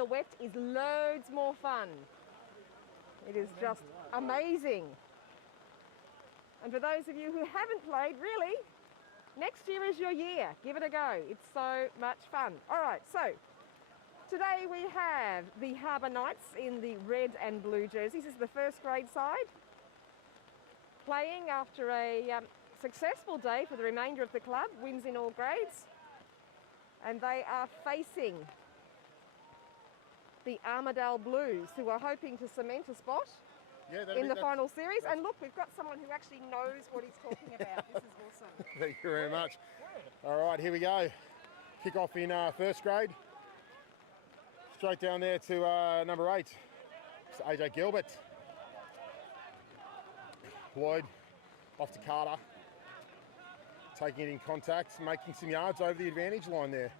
the wet is loads more fun. It is just amazing. And for those of you who haven't played, really, next year is your year. Give it a go. It's so much fun. All right, so today we have the Harbour Knights in the red and blue jerseys. This is the first grade side, playing after a successful day for the remainder of the club, wins in all grades. And they are facing the Armidale Blues, who are hoping to cement a spot in the final series. And look, we've got someone who actually knows what he's talking about. This is awesome. Thank you very much. All right, here we go. Kick off in first grade. Straight down there to number 8. It's AJ Gilbert. Lloyd off to Carter. Taking it in contact, making some yards over the advantage line there.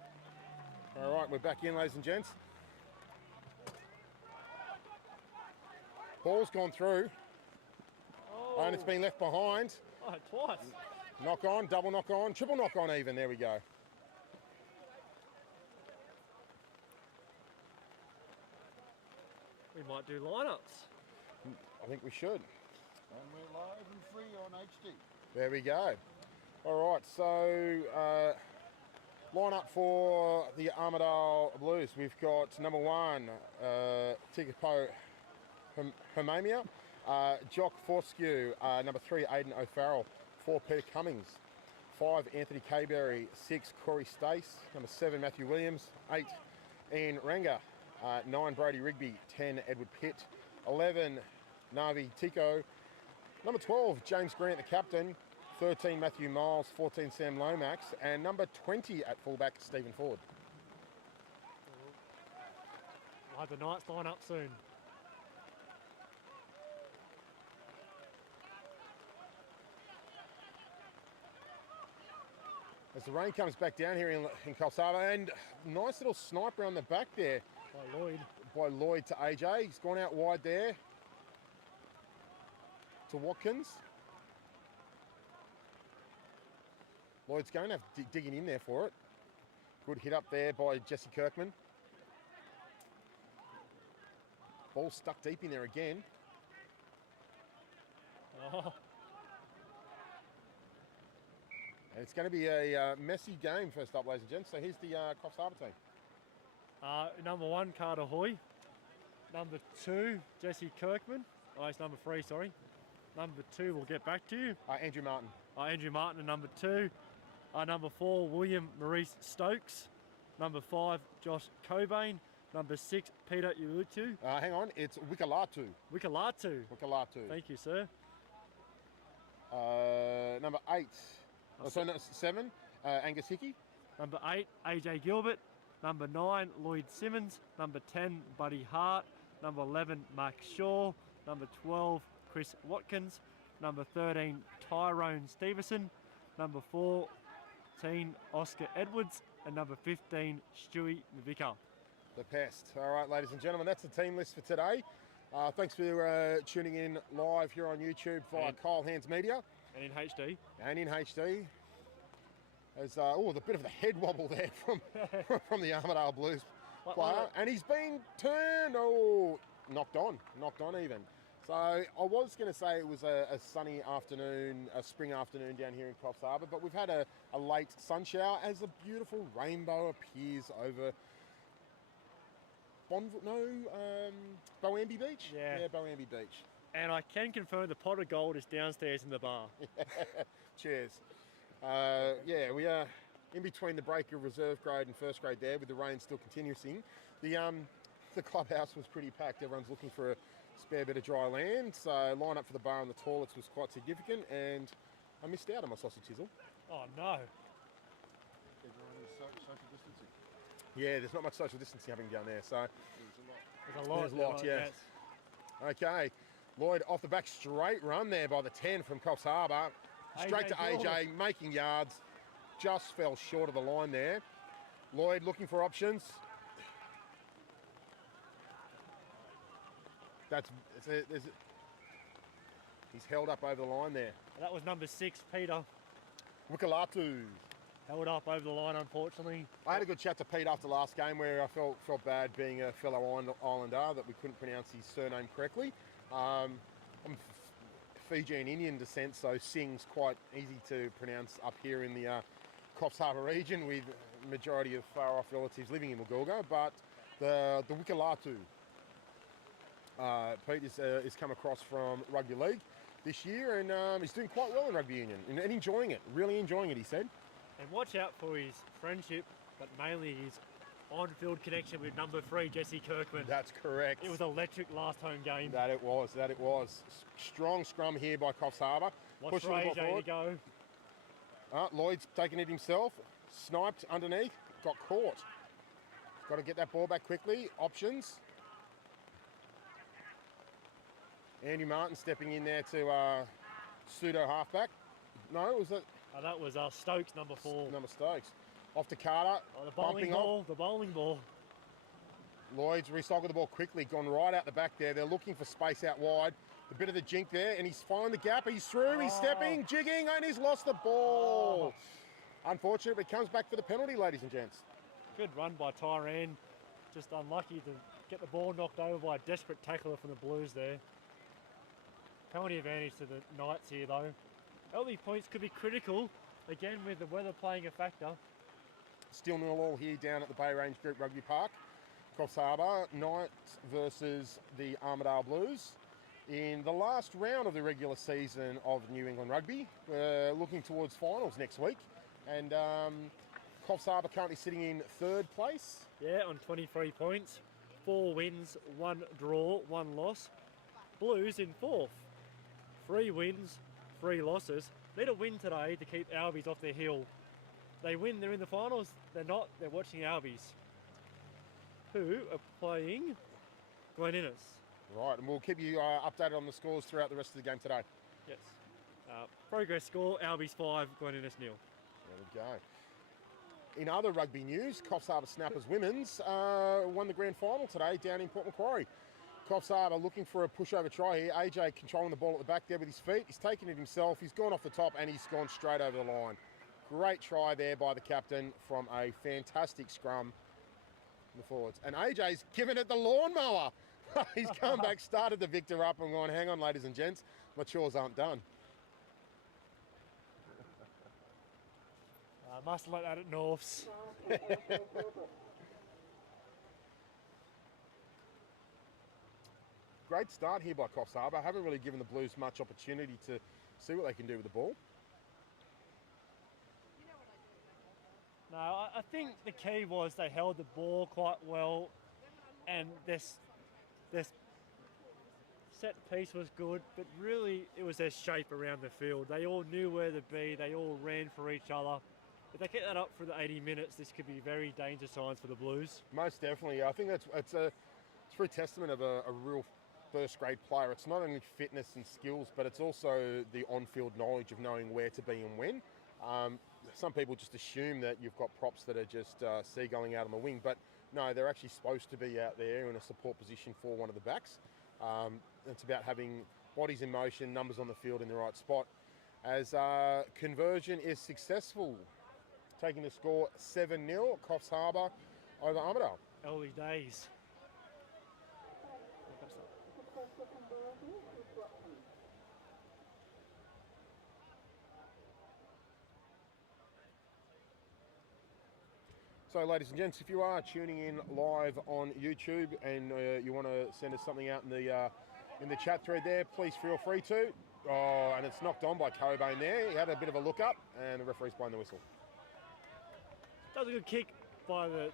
All right, we're back in, ladies and gents. Ball's gone through. And it's been left behind. Oh, twice. Knock on, double knock on, triple knock on even. There we go. We might do lineups. I think we should. And we're live and free on HD. There we go. All right, so line up for the Armidale Blues. We've got number 1, Tikapo Hermamia, Jock Forskew, number 3, Aidan O'Farrell, 4, Peter Cummings, 5, Anthony Kayberry, 6, Corey Stace, number 7, Matthew Williams, 8, Ian Ranga, 9, Brody Rugby, 10, Edward Pitt, 11, Navi Tico, number 12, James Grant, the captain, 13, Matthew Miles, 14, Sam Lomax, and number 20 at fullback, Stephen Ford. We'll have the Knights line up soon. As the rain comes back down here in Coffs Harbour, and nice little sniper on the back there. By Lloyd. By Lloyd to AJ. He's gone out wide there to Watkins. Lloyd's going to have digging in there for it. Good hit up there by Jesse Kirkman. Ball stuck deep in there again. Oh. And it's going to be a messy game first up, ladies and gents. So here's the Coffs Harbour team. Number 1, Carter Hoy. Number 2, Jesse Kirkman. Oh, it's number 3, sorry. Number 2, we'll get back to you. Andrew Martin. Andrew Martin at number 2. Number 4, William Maurice Stokes. Number 5, Josh Cobain. Number 6, Peter Ulutu. Hang on, it's Wikalatu. Wikalatu. Thank you, sir. Number 8. No, 7, Angus Hickey. Number 8, AJ Gilbert. Number 9, Lloyd Simmons. Number 10, Buddy Hart. Number 11, Mark Shaw. Number 12, Chris Watkins. Number 13, Tyrone Stevenson. Number 14, Oscar Edwards. And number 15, Stewie Mavica. The Pest. All right, ladies and gentlemen, that's the team list for today. Thanks for tuning in live here on YouTube via Kyle Hands Media. And in HD. There's the bit of the head wobble there from the Armidale Blues player. And he's been turned, knocked on even. So I was going to say it was a sunny afternoon, a spring afternoon down here in Coffs Harbour, but we've had a late sun shower as a beautiful rainbow appears over Boambi Beach? Yeah, Boambi Beach. And I can confirm the pot of gold is downstairs in the bar. Cheers. We are in between the break of reserve grade and first grade there, with the rain still continuing. The clubhouse was pretty packed. Everyone's looking for a spare bit of dry land. So line up for the bar and the toilets was quite significant, and I missed out on my sausage sizzle. Oh no. Everyone is social distancing. Yeah, there's not much social distancing happening down there, so There's There's a lot, yeah. Okay, Lloyd off the back, straight run there by the 10 from Coffs Harbour. Straight to AJ, making yards. Just fell short of the line there. Lloyd looking for options. He's held up over the line there. That was number 6, Peter. Wikalatu held up over the line, unfortunately. I had a good chat to Pete after last game where I felt bad being a fellow Islander that we couldn't pronounce his surname correctly. I'm Fijian Indian descent, so Singh's quite easy to pronounce up here in the Coffs Harbour region with a majority of far-off relatives living in Magulga, but the Wikalatu, Pete is come across from Rugby League this year, and he's doing quite well in rugby union and enjoying it, really enjoying it, he said. And watch out for his friendship, but mainly his on-field connection with number 3, Jesse Kirkman. That's correct. It was electric last home game. That it was. Strong scrum here by Coffs Harbour. Watch for AJ to go. Lloyd's taking it himself. Sniped underneath. Got caught. Got to get that ball back quickly. Options. Andy Martin stepping in there to pseudo halfback. No, was it? That was Stokes, number 4. Number Stokes. Off to Carter. The bowling ball. Lloyd's recycled the ball quickly, gone right out the back there. They're looking for space out wide. A bit of the jink there, and he's finding the gap. He's through, he's stepping, jigging, and he's lost the ball. Unfortunate, but comes back for the penalty, ladies and gents. Good run by Tyrone. Just unlucky to get the ball knocked over by a desperate tackler from the Blues there. Penalty advantage to the Knights here, though. Early points could be critical, again with the weather playing a factor. Still 0-0 here down at the Bay Range Group Rugby Park. Coffs Harbour, Knights versus the Armidale Blues. In the last round of the regular season of New England Rugby, we're looking towards finals next week. And Coffs Harbour currently sitting in 3rd place. Yeah, on 23 points. 4 wins, 1 draw, 1 loss. Blues in 4th. 3 wins, 3 losses. Need a win today to keep Albies off their heel. They win, they're in the finals. They're not, they're watching Albies, who are playing Glen Innes. Right, and we'll keep you updated on the scores throughout the rest of the game today. Yes. Progress score, Albies 5, Glen Innes 0. There we go. In other rugby news, Coffs Harbour Snappers Women's won the grand final today down in Port Macquarie. Coffs Harbour looking for a pushover try here. AJ controlling the ball at the back there with his feet. He's taken it himself. He's gone off the top and he's gone straight over the line. Great try there by the captain from a fantastic scrum in the forwards. And AJ's given it the lawnmower. He's come back, started the victor up and gone, hang on, ladies and gents, my chores aren't done. Must have let that at Norths. Great start here by Coffs Harbour. Haven't really given the Blues much opportunity to see what they can do with the ball. No, I think the key was they held the ball quite well, and this set piece was good, but really it was their shape around the field. They all knew where to be, they all ran for each other. If they kept that up for the 80 minutes, this could be very dangerous signs for the Blues. Most definitely. I think it's a true testament of a real first-grade player. It's not only fitness and skills, but it's also the on-field knowledge of knowing where to be and when. Some people just assume that you've got props that are just seagulling out on the wing, but no, they're actually supposed to be out there in a support position for one of the backs. It's about having bodies in motion, numbers on the field in the right spot. As conversion is successful, taking the score 7-0, Coffs Harbour over Armidale. Early days. So, ladies and gents, if you are tuning in live on YouTube and you want to send us something out in the chat thread there, please feel free to. Oh, and it's knocked on by Cobain there. He had a bit of a look up, and the referee's blowing the whistle. That was a good kick by the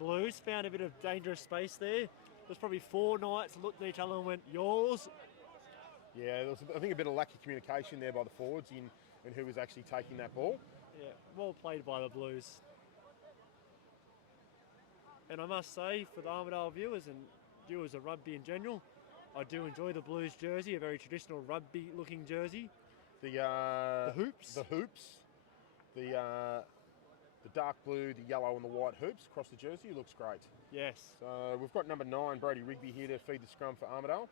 Blues. Found a bit of dangerous space there. There's probably 4 Knights looked at each other and went, yours. Yeah, there was, I think, a bit of lack of communication there by the forwards in who was actually taking that ball. Yeah, well played by the Blues. And I must say, for the Armidale viewers and viewers of rugby in general, I do enjoy the Blues jersey, a very traditional rugby-looking jersey. The hoops. The hoops. The dark blue, the yellow and the white hoops across the jersey looks great. Yes. So we've got number 9, Brody Rigby, here to feed the scrum for Armidale.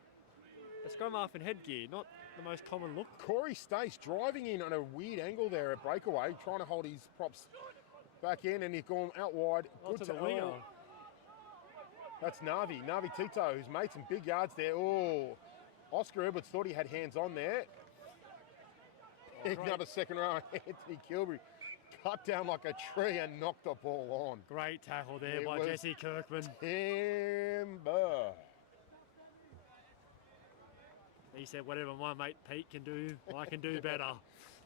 A scrum half in headgear, not the most common look. Corey Stace driving in on a weird angle there at breakaway, trying to hold his props Back in, and he's gone out wide. Oh, to the winger. That's Navi Tito, who's made some big yards there. Oh, Oscar Edwards thought he had hands on there. Another second row, Anthony Kilbury cut down like a tree and knocked the ball on. Great tackle there by Jesse Kirkman. Timber. He said, whatever my mate Pete can do, I can do better.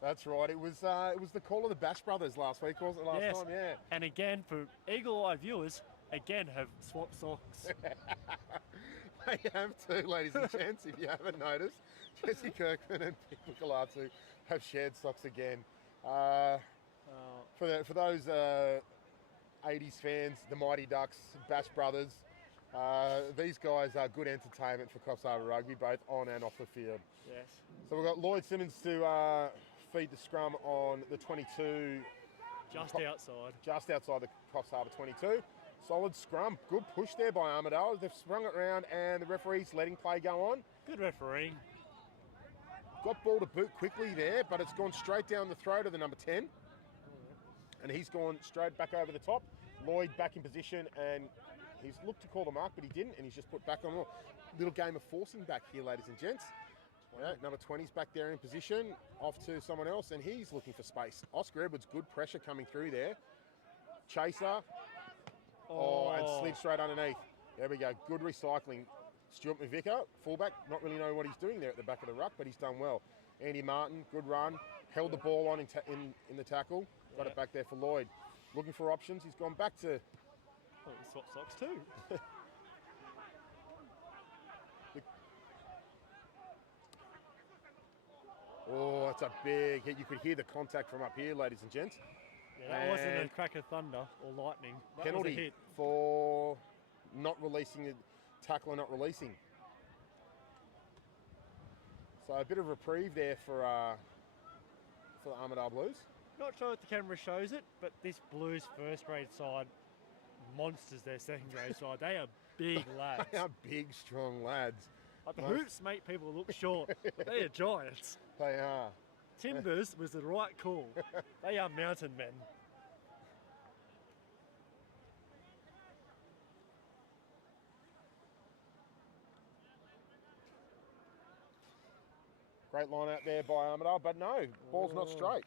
That's right. It was the call of the Bash Brothers last week, wasn't it? Last time, yeah. And again, for eagle-eye viewers, again have swapped socks. They have too, ladies and gents, if you haven't noticed. Jesse Kirkman and Pete Mikalatu have shared socks again. For those 80s fans, the Mighty Ducks, Bash Brothers, these guys are good entertainment for Coffs Harbour Rugby, both on and off the field. Yes. So we've got Lloyd Simmons to feed the scrum on the 22. Just outside the Coffs Harbour 22. Solid scrum. Good push there by Armidale. They've sprung it around and the referee's letting play go on. Good refereeing. Got ball to boot quickly there, but it's gone straight down the throat of the number 10. And he's gone straight back over the top. Lloyd back in position, and he's looked to call the mark, but he didn't, and he's just put back on. Little game of forcing back here, ladies and gents. Yeah, number 20's back there in position, off to someone else, and he's looking for space. Oscar Edwards, good pressure coming through there. Chaser. And slid straight underneath. There we go. Good recycling. Stuart McVicker, fullback, not really know what he's doing there at the back of the ruck, but he's done well. Andy Martin, good run. Held the ball on in the tackle. Got it back there for Lloyd. Looking for options. He's gone back to... Oh, he swapped socks too. Oh, that's a big hit. You could hear the contact from up here, ladies and gents. Yeah, that wasn't a crack of thunder or lightning. That penalty was a hit. For not releasing the tackle, not releasing. So a bit of reprieve there for the Armidale Blues. Not sure if the camera shows it, but this Blues first grade side monsters their second grade side. They are big lads. They are big, strong lads. Like the hoops make people look short, but they are giants. They are. Timbers was the right call. They are mountain men. Great line out there by Armidale, but no, ball's not straight.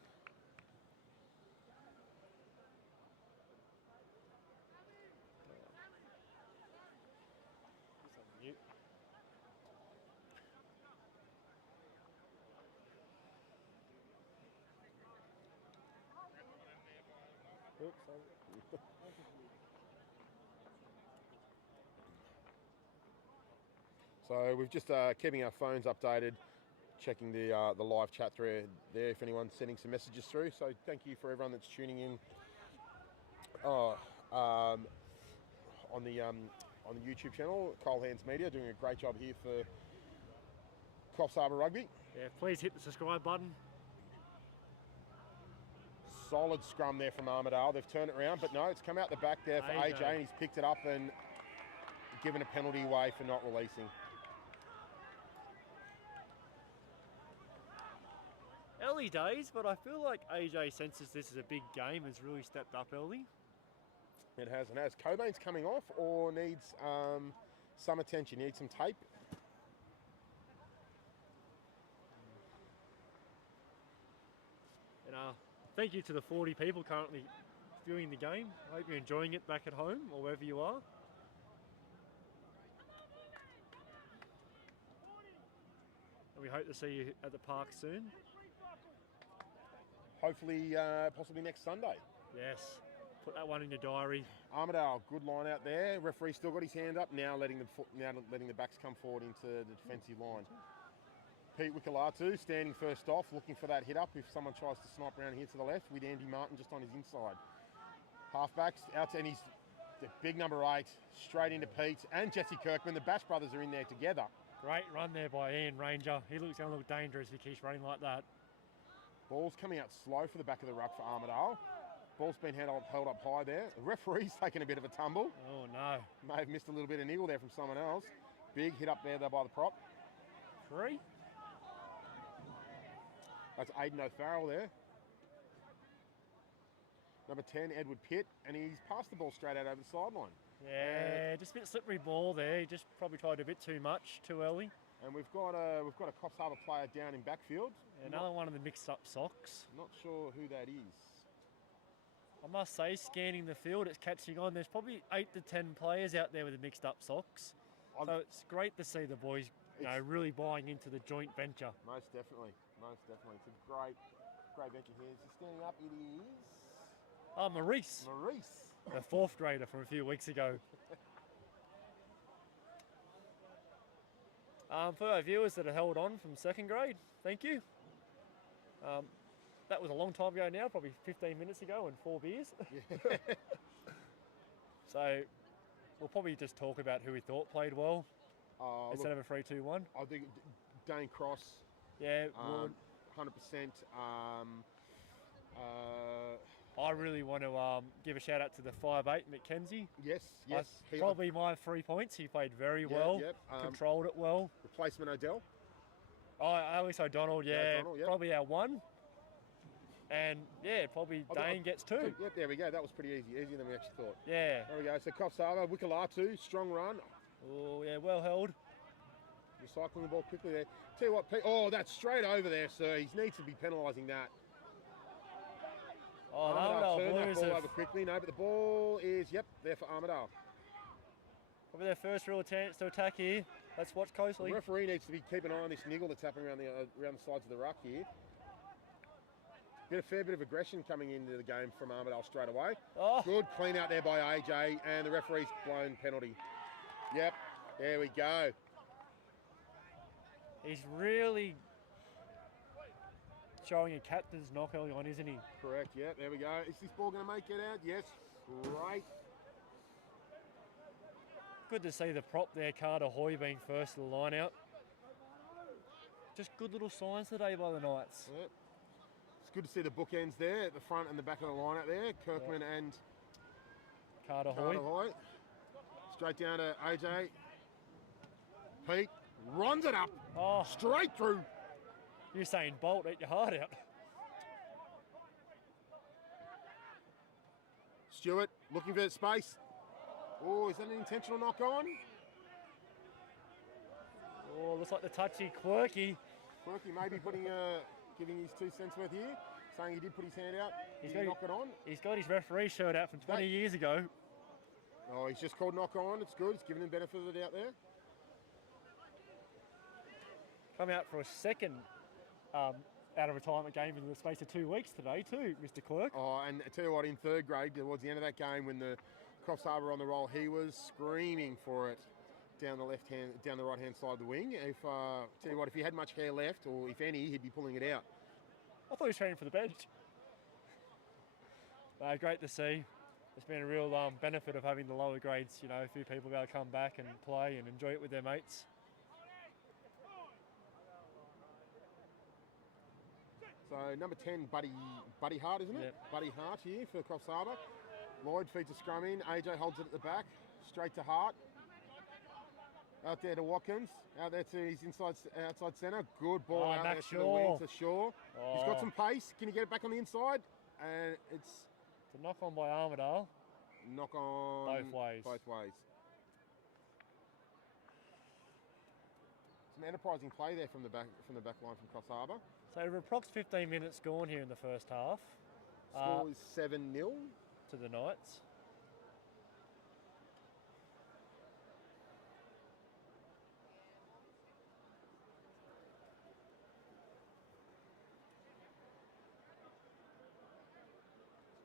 So we've just keeping our phones updated, checking the live chat through there if anyone's sending some messages through. So thank you for everyone that's tuning in on the YouTube channel. Cole Hands Media doing a great job here for Coffs Harbour Rugby. Yeah, please hit the subscribe button. Solid scrum there from Armidale. They've turned it around, but no, it's come out the back there for AJ, and he's picked it up and given a penalty away for not releasing. Early days, but I feel like AJ senses this is a big game, has really stepped up early. It has and has. Cobain's coming off or needs some attention, needs some tape. And thank you to the 40 people currently viewing the game. I hope you're enjoying it back at home or wherever you are. And we hope to see you at the park soon. Hopefully, possibly next Sunday. Yes, put that one in your diary. Armidale, good line out there. Referee still got his hand up. Now letting the backs come forward into the defensive line. Pete Wikalatu standing first off, looking for that hit up if someone tries to snipe around here to the left with Andy Martin just on his inside. Halfbacks out to, and he's the big number 8 straight into Pete and Jesse Kirkman. The Bash brothers are in there together. Great run there by Ian Ranger. He looks going to look dangerous if he keeps running like that. Ball's coming out slow for the back of the ruck for Armidale. Ball's been held up high there. The referee's taken a bit of a tumble. Oh no. May have missed a little bit of niggle there from someone else. Big hit up there though by the prop. 3. That's Aidan O'Farrell there. Number 10, Edward Pitt, and he's passed the ball straight out over the sideline. Yeah, just a bit slippery ball there. He just probably tried a bit too much, too early. And we've got a Coffs Harbour player down in backfield. Another one of the mixed up socks. Not sure who that is. I must say, scanning the field, it's catching on. There's probably 8 to 10 players out there with the mixed up socks. So it's great to see the boys, really buying into the joint venture. Most definitely. It's a great venture here. Is he standing up? It is. Oh, Maurice. The 4th grader from a few weeks ago. For our viewers that are held on from 2nd grade, thank you. That was a long time ago now, probably 15 minutes ago and 4 beers. Yeah. So we'll probably just talk about who we thought played well instead of a 3-2-1. I think Dane Cross. Yeah, 100%. I really want to give a shout out to the 5'8" McKenzie. Yes. Probably my 3 points. He played very well, controlled it well. Replacement Odell. Oh, Alex O'Donnell, O'Donnell, probably our 1. And probably Dane gets 2. Yep, there we go. That was pretty easy, easier than we actually thought. Yeah. There we go. So Coffs Harbour, Wikalatu, strong run. Oh, yeah, well held. Recycling the ball quickly there. Tell you what, Pete, that's straight over there, sir. He needs to be penalising that. Oh, Armidale turned that Blues ball over quickly. No, but the ball is, there for Armidale. Probably their first real chance to attack here. Let's watch closely. The referee needs to be keeping an eye on this niggle that's happening around the sides of the ruck here. A fair bit of aggression coming into the game from Armidale straight away. Oh. Good clean out there by AJ, and the referee's blown penalty. Yep, there we go. He's really showing a captain's knock early on, isn't he? Correct, yep, there we go. Is this ball going to make it out? Yes, great. Good to see the prop there, Carter Hoy, being first to the line out. Just good little signs today by the Knights. Yep. It's good to see the bookends there at the front and the back of the line out there. Kirkman and Carter Hoy. Straight down to AJ. Pete runs it up. Oh. Straight through. You're saying Bolt, eat your heart out. Stewart looking for that space. Oh, is that an intentional knock on? Oh, looks like the touchy Quirky. Quirky maybe giving his 2 cents worth here, saying he did put his hand out. Did he knock it on? He's got his referee shirt out from 20 years ago. Oh, he's just called knock on. It's good. It's giving him benefit of the doubt there. Come out for a second out of retirement game in the space of 2 weeks today too, Mr. Quirk. Oh, and I tell you what, in 3rd grade, towards the end of that game, when the Coffs Harbour on the roll, he was screaming for it down the right hand side of the wing. Tell you what, if he had much hair left, or if any, he'd be pulling it out. I thought he was training for the bench. Great to see. It's been a real benefit of having the lower grades. A few people be able to come back and play and enjoy it with their mates. So number 10, Buddy Hart, isn't it? Yep. Buddy Hart here for Coffs Harbour. Lloyd feeds a scrum in. AJ holds it at the back. Straight to Hart. Out there to Watkins. Out there to his outside centre. Good ball out there to the wing to Shaw. Oh. He's got some pace. Can he get it back on the inside? And it's a knock on by Armidale. Knock on both ways. Some enterprising play there from the back line from Coffs Harbour. So we're approx 15 minutes gone here in the first half. Score is 7-0 to the Knights.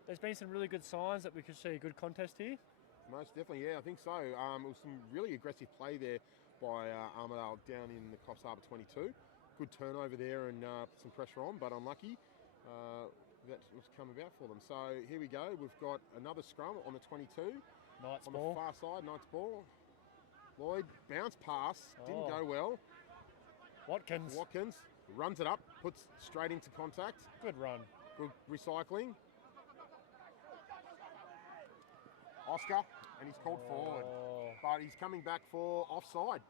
There's been some really good signs that we could see a good contest here. Most definitely, yeah, I think so. It was some really aggressive play there by Armidale down in the Coffs Harbour 22. Good turnover there and put some pressure on, but unlucky. That's what's come about for them. So here we go. We've got another scrum on the 22. Knights on ball. The far side, Knights ball. Lloyd, bounce pass, didn't go well. Watkins runs it up, puts straight into contact. Good run. Good recycling. Oscar, and he's called forward. But he's coming back for offside.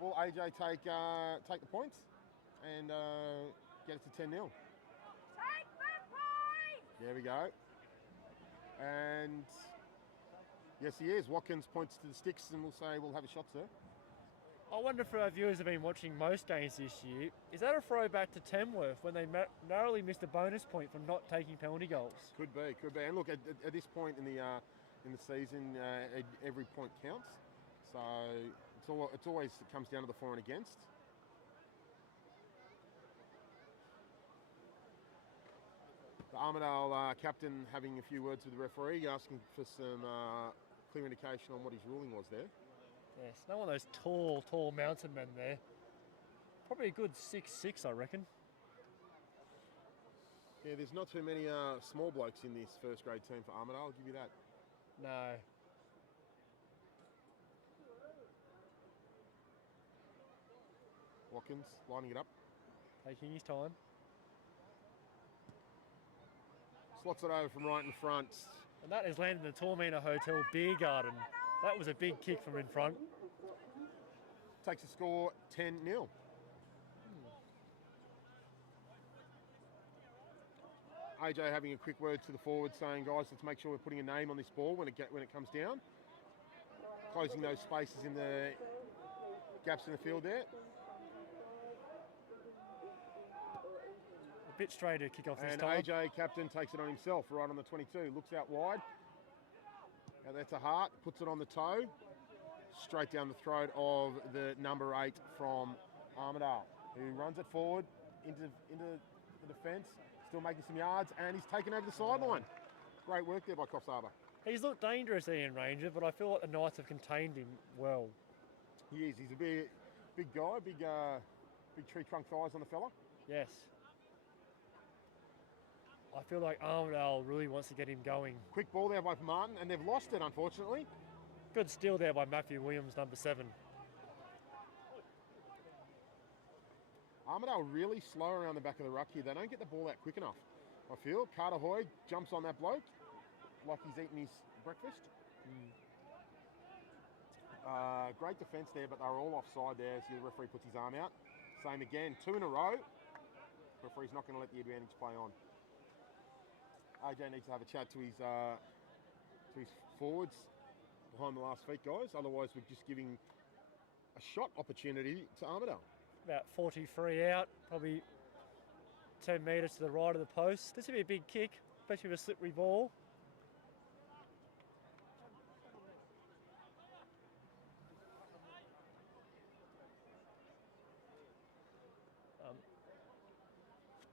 Will AJ take the points and get it to 10-0? Take the points! There we go. And yes, he is. Watkins points to the sticks and will say, we'll have a shot, sir. I wonder if our viewers have been watching most games this year. Is that a throwback to Tamworth when they narrowly missed a bonus point from not taking penalty goals? Could be. And look, at this point in the season, every point counts. So it's always it comes down to the for and against. The Armidale captain having a few words with the referee, asking for some clear indication on what his ruling was there. Yes, no one of those tall mountain men there. Probably a good 6'6", I reckon. Yeah, there's not too many small blokes in this first grade team for Armidale, I'll give you that. No. Watkins lining it up. Taking his time. Slots it over from right in front. And that has landed in the Tormina Hotel beer garden. That was a big kick from in front. Takes the score 10-0. AJ having a quick word to the forward saying, guys, let's make sure we're putting a name on this ball when it comes down. Closing those spaces in the gaps in the field there. A bit straighter kick off this And time. AJ, captain, takes it on himself right on the 22. Looks out wide. Now that's a heart. Puts it on the toe. Straight down the throat of the number 8 from Armidale, who runs it forward into the defence. Still making some yards, and he's taken over the sideline. Great work there by Coffs Harbour. He's looked dangerous, Ian Ranger, but I feel like the Knights have contained him well. He is. He's a big guy, big tree trunk thighs on the fella. Yes. I feel like Armidale really wants to get him going. Quick ball there by Martin, and they've lost it, unfortunately. Good steal there by Matthew Williams, number 7. Armidale really slow around the back of the ruck here. They don't get the ball out quick enough, I feel. Carter Hoy jumps on that bloke like he's eating his breakfast. Great defence there, but they're all offside there as the referee puts his arm out. Same again, 2 in a row. Referee's not going to let the advantage play on. AJ needs to have a chat to his forwards behind the last feet, guys. Otherwise, we're just giving a shot opportunity to Armidale. About 43 out, probably 10 metres to the right of the post. This would be a big kick, especially with a slippery ball.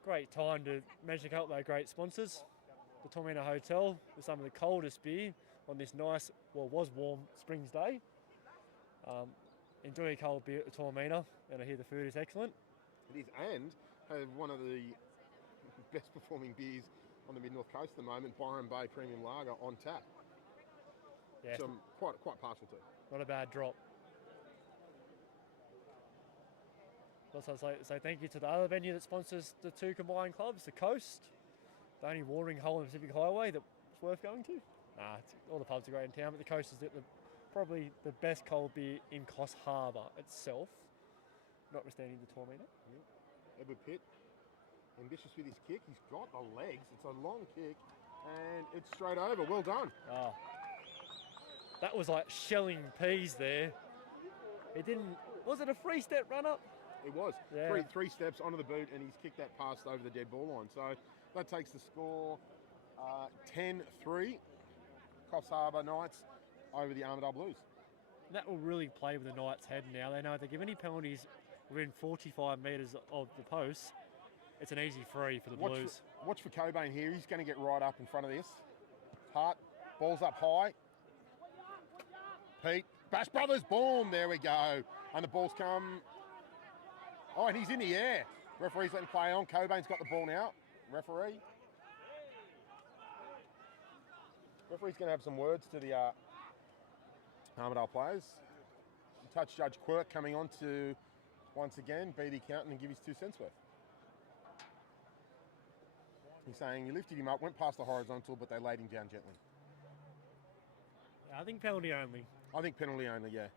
Great time to mention a couple of our great sponsors. The Tormina Hotel with some of the coldest beer on this nice, well, was warm Springs day. Enjoy a cold beer at the Tormina, and I hear the food is excellent. It is, and have one of the best performing beers on the Mid-North Coast at the moment, Byron Bay Premium Lager on tap. Yeah, Which I'm quite partial to. not a bad drop. Also say thank you to the other venue that sponsors the 2 combined clubs, the Coast, the only watering hole on the Pacific Highway that's worth going to. All the pubs are great in town, but the Coast is probably the best cold beer in Coffs Harbour itself, notwithstanding the Tormina. Edward Pitt, ambitious with his kick. He's got the legs. It's a long kick, and it's straight over. Well done. That was like shelling peas there. It didn't. Was it a 3-step run up? It was. Yeah. Three steps onto the boot, and he's kicked that past over the dead ball line. So that takes the score 10-3. Coffs Harbour Knights over the Armidale Blues. That will really play with the Knights' head now. They know if they give any penalties within 45 metres of the post, it's an easy free for the Blues. Watch for Cobain here. He's going to get right up in front of this. Hart, ball's up high. Pete, Bash Brothers, boom, there we go. And the ball's come. Oh, and he's in the air. Referee's letting play on. Cobain's got the ball now. Referee's going to have some words to the Armidale players. Touch Judge Quirk coming on to, once again, be the accountant and give his 2 cents worth. He's saying you lifted him up, went past the horizontal, but they laid him down gently. I think penalty only. I think penalty only, yeah.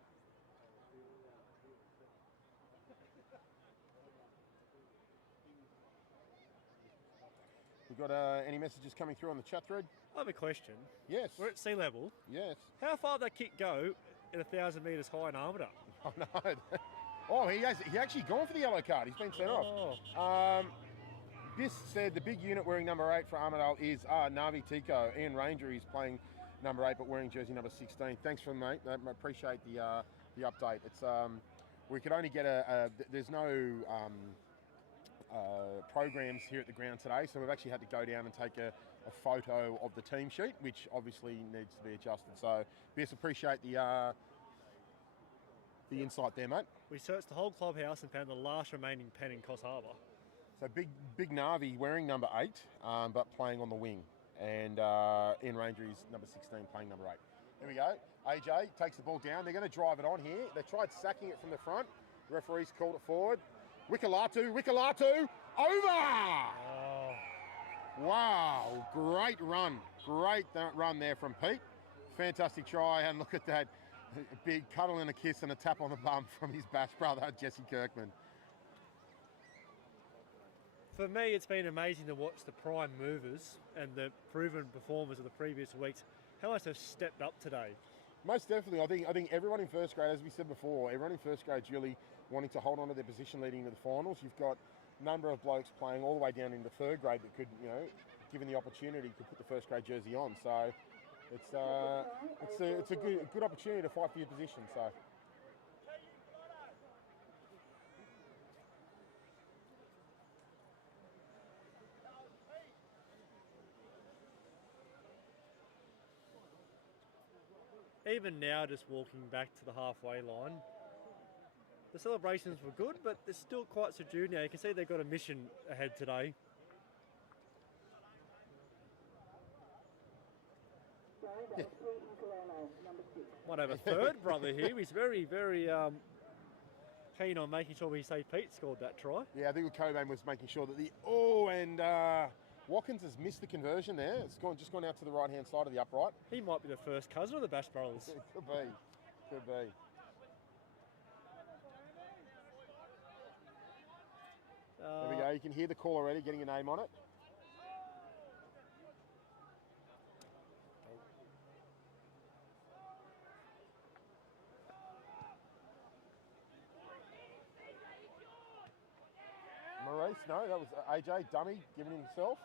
You got any messages coming through on the chat thread? I have a question. Yes. We're at sea level. Yes. How far did that kick go at 1,000 metres high in Armidale? Oh no. Oh, he actually gone for the yellow card. He's been sent off. Biss said the big unit wearing number 8 for Armidale is Navi Tico. Ian Ranger is playing number 8 but wearing jersey number 16. Thanks for mate. I appreciate the update. It's we could only get there's no programs here at the ground today, so we've actually had to go down and take a photo of the team sheet, which obviously needs to be adjusted. So, Biss, appreciate the insight there, mate. We searched the whole clubhouse and found the last remaining pen in Coffs Harbour. So big Navi wearing number 8, but playing on the wing, and Ian Ranger is number 16 playing number 8. There we go. AJ takes the ball down. They're going to drive it on here. They tried sacking it from the front. The referee's called it forward. Wikalatu, over! Oh. Wow, great run run there from Pete. Fantastic try, and look at that. A big cuddle and a kiss and a tap on the bum from his bash brother, Jesse Kirkman. For me, it's been amazing to watch the prime movers and the proven performers of the previous weeks, how much they've stepped up today. Most definitely. I think everyone in first grade, as we said before, everyone in first grade is really wanting to hold on to their position leading into the finals. You've got a number of blokes playing all the way down into third grade that could, given the opportunity, could put the first grade jersey on. So it's a good opportunity to fight for your position. So. Even now, just walking back to the halfway line, the celebrations were good, but they're still quite subdued now. You can see they've got a mission ahead today. Might have a third brother here. He's very, very keen on making sure we say Pete scored that try. Yeah, I think Cobain was making sure that Watkins has missed the conversion there. It's just gone out to the right-hand side of the upright. He might be the first cousin of the Bash Brothers. It could be. There we go. You can hear the call already, getting a name on it. Maurice, no, that was AJ, dummy, giving himself.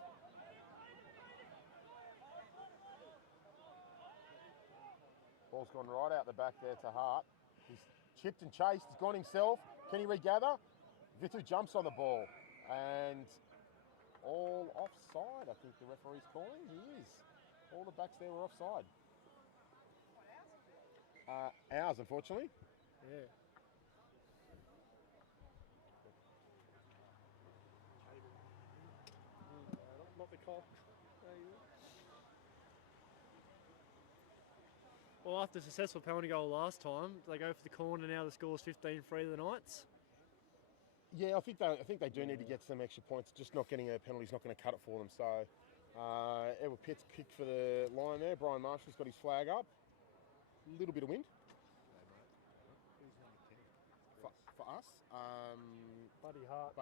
Ball's gone right out the back there to Hart. He's chipped and chased, he's gone himself. Can he regather? Vitu jumps on the ball. And all offside, I think the referee's calling. He is. All the backs there were offside. Ours, unfortunately. Yeah. Not the Coffs. Well, after a successful penalty goal last time, they go for the corner now. The score's 15-3 to the Knights. Yeah, I think they do need to get some extra points. Just not getting a penalty is not going to cut it for them. So, Edward Pitt's kicked for the line there. Brian Marshall's got his flag up. A little bit of wind. For us, Buddy Hart.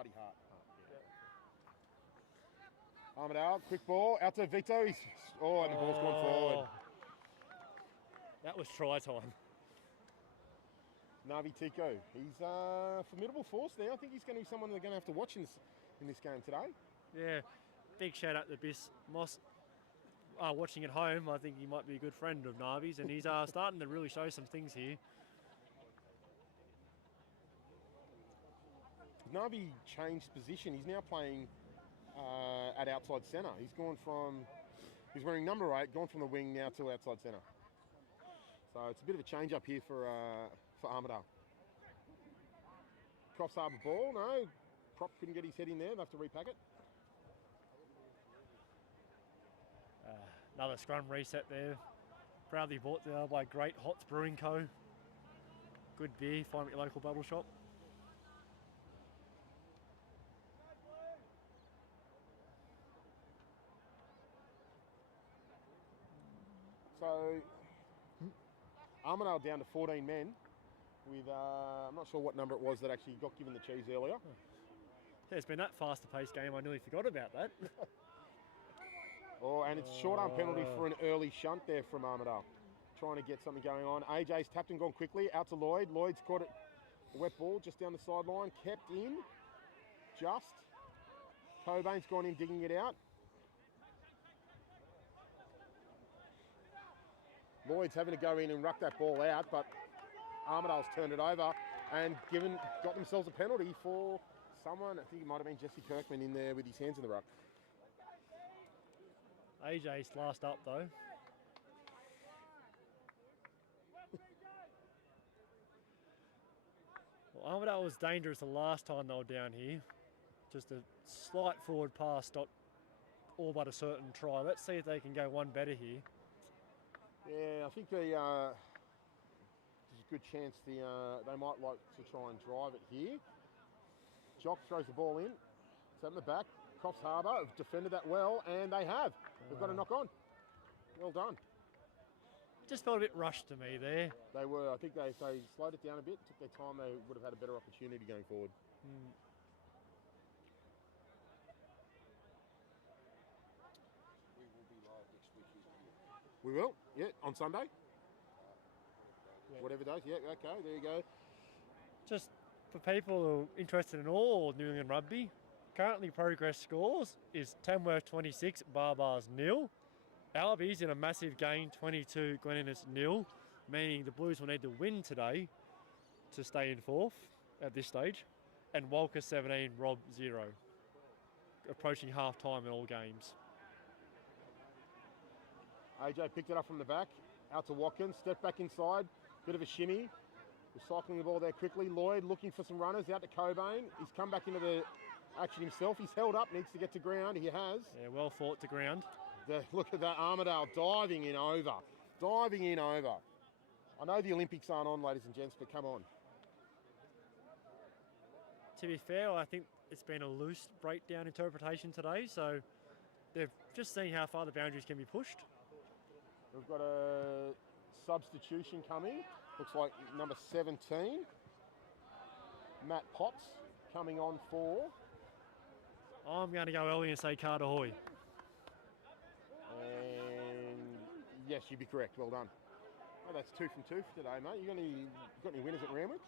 Yeah. Armidale, quick ball out to Vito. And the ball's gone forward. That was try time. Navi Tico, he's a formidable force now. I think he's going to be someone they're going to have to watch in this game today. Yeah, big shout out to Biss Moss. Watching at home, I think he might be a good friend of Navi's, and he's starting to really show some things here. Navi changed position. He's now playing at outside centre. He's wearing number 8, gone from the wing now to outside centre. So it's a bit of a change up here for Armidale. Coffs Harbour ball, no. Prop couldn't get his head in there, they'll have to repack it. Another scrum reset there. Proudly bought there by Great Hots Brewing Co. Good beer, find at your local bubble shop. So, Armidale down to 14 men with, I'm not sure what number it was that actually got given the cheese earlier. Yeah, it's been that fast-paced game, I nearly forgot about that. Oh, and it's short arm penalty for an early shunt there from Armidale. Trying to get something going on. AJ's tapped and gone quickly out to Lloyd. Lloyd's caught it, a wet ball just down the sideline. Kept in, just. Cobain's gone in digging it out. Lloyd's having to go in and ruck that ball out, but Armidale's turned it over and got themselves a penalty for someone. I think it might have been Jesse Kirkman in there with his hands in the ruck. AJ's last up though. Well, Armidale was dangerous the last time they were down here. Just a slight forward pass stopped all but a certain try. Let's see if they can go one better here. Yeah, I think there's a good chance they might like to try and drive it here. Jock throws the ball in. It's out in the back. Coffs Harbour have defended that well, and they have. They've got a knock on. Well done. Just felt a bit rushed to me there. They were. I think they slowed it down a bit, took their time. They would have had a better opportunity going forward. We will be live next week. We will, yeah, on Sunday. Whatever days, yeah, okay, there you go. Just for people who are interested in all New England rugby, currently progress scores is Tamworth 26, Barbars 0. Albies in a massive game, 22, Glen Innes 0, meaning the Blues will need to win today to stay in fourth at this stage. And Walker 17, Rob 0, approaching half time in all games. AJ picked it up from the back, out to Watkins, stepped back inside, bit of a shimmy. Recycling the ball there quickly. Lloyd looking for some runners, out to Cobain. He's come back into the action himself. He's held up, needs to get to ground. He has. Yeah, well fought to ground. Look at that, Armidale diving in over. Diving in over. I know the Olympics aren't on, ladies and gents, but come on. To be fair, I think it's been a loose breakdown interpretation today, so they've just seen how far the boundaries can be pushed. We've got a substitution coming. Looks like number 17, Matt Potts, coming on for. I'm going to go early and say Carter Hoy. And yes, you'd be correct. Well done. Oh, that's 2 from 2 for today, mate. You got any winners at Randwick?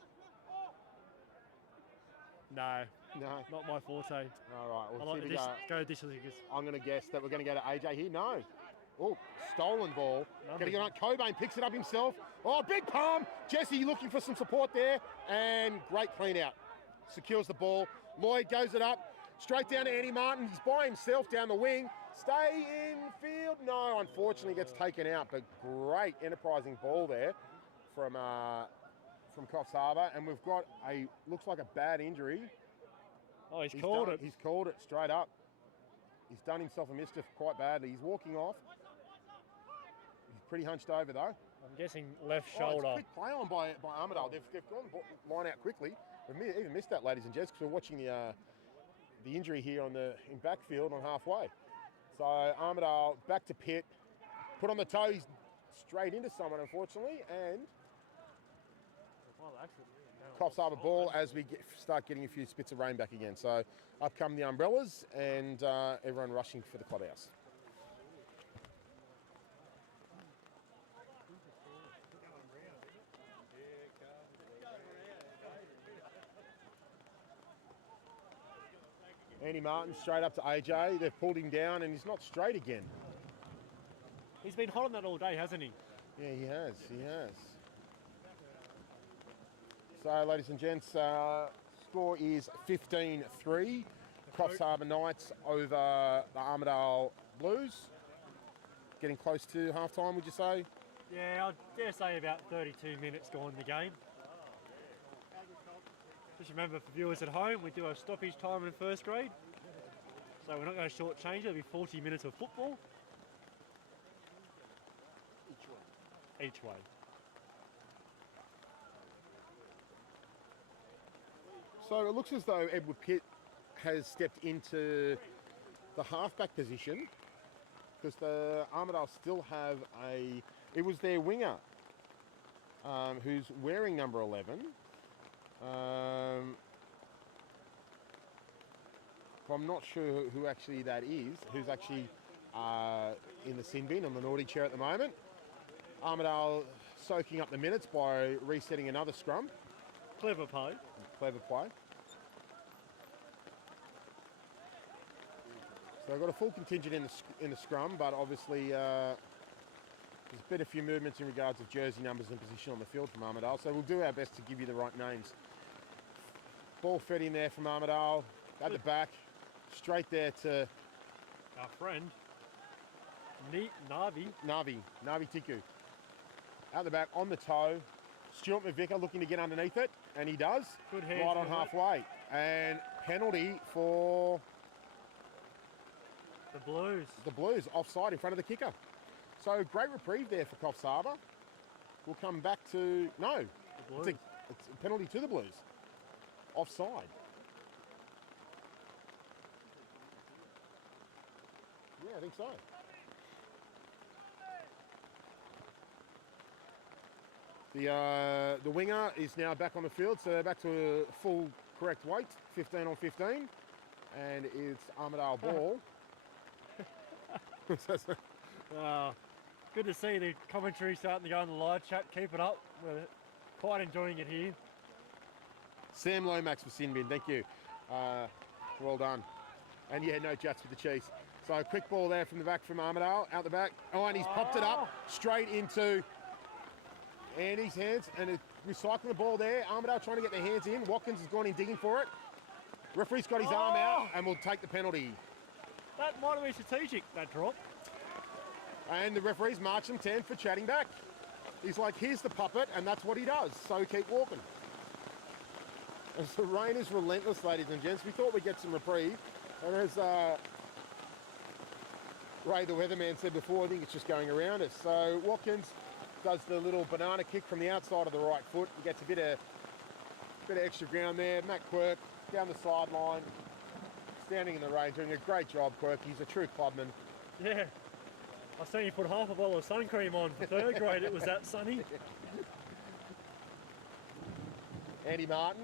No, No. not my forte. All right. I Well, like see to we go. go dish leaguers. I'm going to guess that we're going to go to AJ here. No. Oh, stolen ball. Numbers. Going to go on. Cobain picks it up himself. Oh, big palm. Jesse looking for some support there. And great clean out. Secures the ball. Lloyd goes it up. Straight down to Andy Martin. He's by himself down the wing. Stay in field. No, unfortunately gets taken out. But great enterprising ball there from Coffs Harbour. And we've got looks like a bad injury. Oh, he's called it. He's called it straight up. He's done himself a mischief quite badly. He's walking off. He's pretty hunched over though. I'm guessing left It's shoulder. a quick play on by Armidale. They've gone line out quickly. We've even missed that, ladies and gents, because we're watching the injury here in backfield on halfway. So Armidale back to pit, put on the toe. He's straight into someone, unfortunately, and Coffs Harbour ball as we start getting a few spits of rain back again. So up come the umbrellas and everyone rushing for the clubhouse. Andy Martin straight up to AJ. They've pulled him down and he's not straight again. He's been hot on that all day, hasn't he? Yeah, he has. He has. So, ladies and gents, score is 15-3. Coffs Harbour Knights over the Armidale Blues. Getting close to half-time, would you say? Yeah, I'd dare say about 32 minutes gone in the game. Just remember, for viewers at home, we do have stoppage time in first grade. So we're not going to shortchange it. It'll be 40 minutes of football. Each way. So it looks as though Edward Pitt has stepped into the halfback position because the Armidale still have it was their winger who's wearing number 11. I'm not sure who actually that is, who's actually in the sin bin on the naughty chair at the moment. Armidale soaking up the minutes by resetting another scrum. Clever play. Clever play. So they've got a full contingent in the scrum, but obviously there's been a few movements in regards of jersey numbers and position on the field from Armidale. So we'll do our best to give you the right names. Ball fed in there from Armidale at the back, straight there to Our friend, Navi. Navi Tiku. Out the back on the toe. Stuart McVicker looking to get underneath it, and he does. Good hands. Right on halfway. And penalty for the Blues. the Blues, offside in front of the kicker. So great reprieve there for Coffs Harbour. We'll come back to, no, The Blues. it's a penalty to the Blues. Offside. Yeah, I think so. The winger is now back on the field, so they're back to a full correct weight, 15 on 15, and it's Armidale ball. Good to see the commentary starting to go in the live chat. Keep it up. We're quite enjoying it here. Sam Lomax for sin bin, thank you. Well done. And yeah, no jats with the cheese. So a quick ball there from the back from Armidale, out the back. Oh, and he's popped it up straight into Andy's hands, and recycling the ball there. Armidale trying to get their hands in. Watkins has gone in digging for it. Referee's got his arm out and will take the penalty. That might have been strategic, that drop. And the referee's marched him 10 for chatting back. He's like, here's the puppet, and that's what he does. So keep walking. As the rain is relentless, ladies and gents, we thought we'd get some reprieve. And as Ray, the weatherman, said before, I think it's just going around us. So Watkins does the little banana kick from the outside of the right foot. He gets a bit of extra ground there. Matt Quirk down the sideline, standing in the rain, doing a great job, Quirk. He's a true clubman. Yeah. I seen you put half a bottle of sun cream on for third grade. It was that sunny. Andy Martin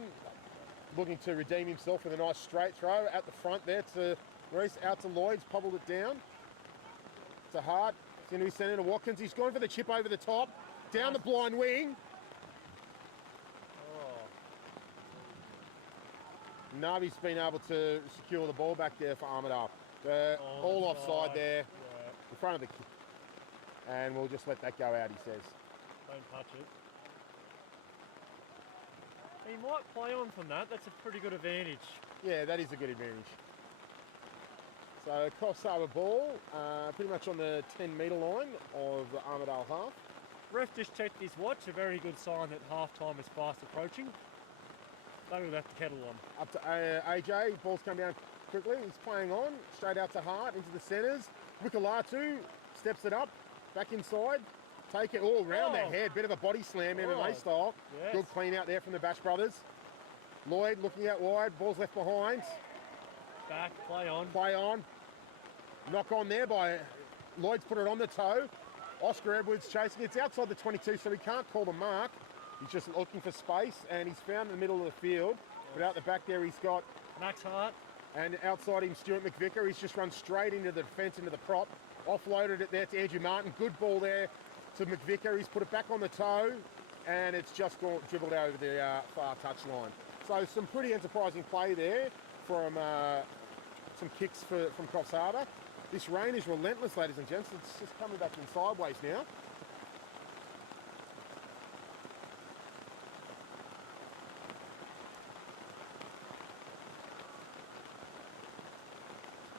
looking to redeem himself with a nice straight throw at the front there to Reese, out to Lloyd's, pobbled it down to Hart. It's going to be sent into Watkins. He's going for the chip over the top, down the blind wing. Navi's been able to secure the ball back there for Armidale. All offside there, in front of the kick. And we'll just let that go out, he says. Don't touch it. He might play on from that. That's a pretty good advantage. Yeah, that is a good advantage. So Coffs Harbour ball, pretty much on the 10-metre line of the Armidale half. Ref just checked his watch, a very good sign that half-time is fast approaching. Maybe we'll have to kettle on. Up to AJ, ball's come down quickly. He's playing on, straight out to Hart, into the centres. Wikalatu steps it up, back inside. Take it all round the head, bit of a body slam, MMA style. Yes. Good clean out there from the Bash brothers. Lloyd looking out wide, ball's left behind. Back, play on. Play on. Knock on there by Lloyd's put it on the toe. Oscar Edwards chasing. It's outside the 22, so he can't call the mark. He's just looking for space, and he's found the middle of the field. But out the back there, he's got Max Hart. And outside him, Stuart McVicker. He's just run straight into the defence, into the prop. Offloaded it there to Andrew Martin. Good ball there to McVicker. He's put it back on the toe, and it's just gone, dribbled over the far touch line. So some pretty enterprising play there from some kicks from Coffs Harbour. This rain is relentless, ladies and gents. It's just coming back in sideways now.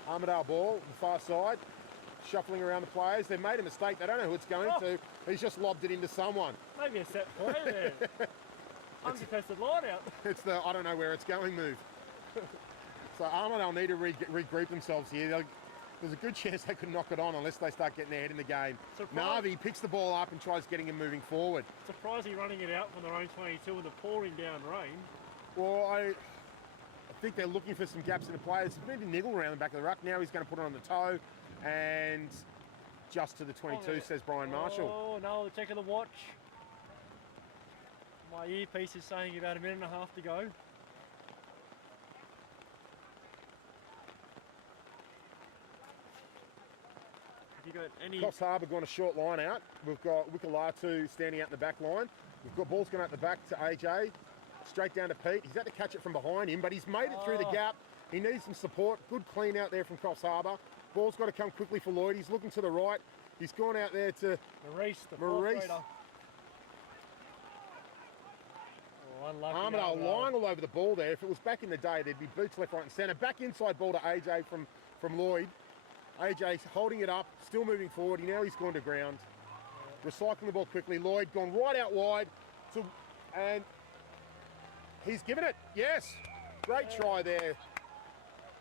Armidale ball, the far side, shuffling around the players. They've made a mistake. They don't know who it's going to. He's just lobbed it into someone. Maybe a set play there. Uncontested line out. It's the I don't know where it's going move. So Armidale need to regroup themselves here. There's a good chance they could knock it on unless they start getting their head in the game. Navi picks the ball up and tries getting him moving forward. Surprising running it out from their own 22 in the pouring down rain. Well, I think they're looking for some gaps in the players. Maybe niggle around the back of the ruck. Now he's going to put it on the toe. And just to the 22, says Brian Marshall. Oh, no, check of the watch. My earpiece is saying about a minute and a half to go. got any... Coffs Harbour going a short line out. We've got Wikalatu standing out in the back line. We've got balls going out the back to AJ. Straight down to Pete. He's had to catch it from behind him, but he's made it through the gap. He needs some support. Good clean out there from Coffs Harbour. Ball's got to come quickly for Lloyd. He's looking to the right. He's gone out there to Maurice, the Maurice. Unlucky. Armidale lying all over the ball there. If it was back in the day, there'd be boots left, right and centre. Back inside ball to AJ from Lloyd. AJ's holding it up, still moving forward. Now he's gone to ground. Recycling the ball quickly. Lloyd gone right out wide. And he's given it. Yes. Great try there.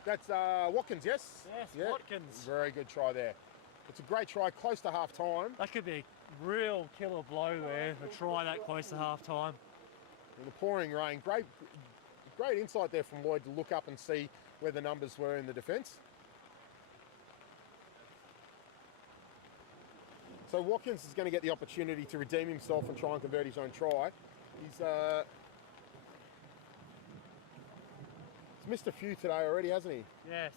That's Watkins, yes? Yes, yeah. Watkins. Very good try there. It's a great try, close to half time. That could be a real killer blow there, a try that close to half time. In the pouring rain, great insight there from Lloyd to look up and see where the numbers were in the defence. So Watkins is going to get the opportunity to redeem himself and try and convert his own try. He's missed a few today already, hasn't he? Yes.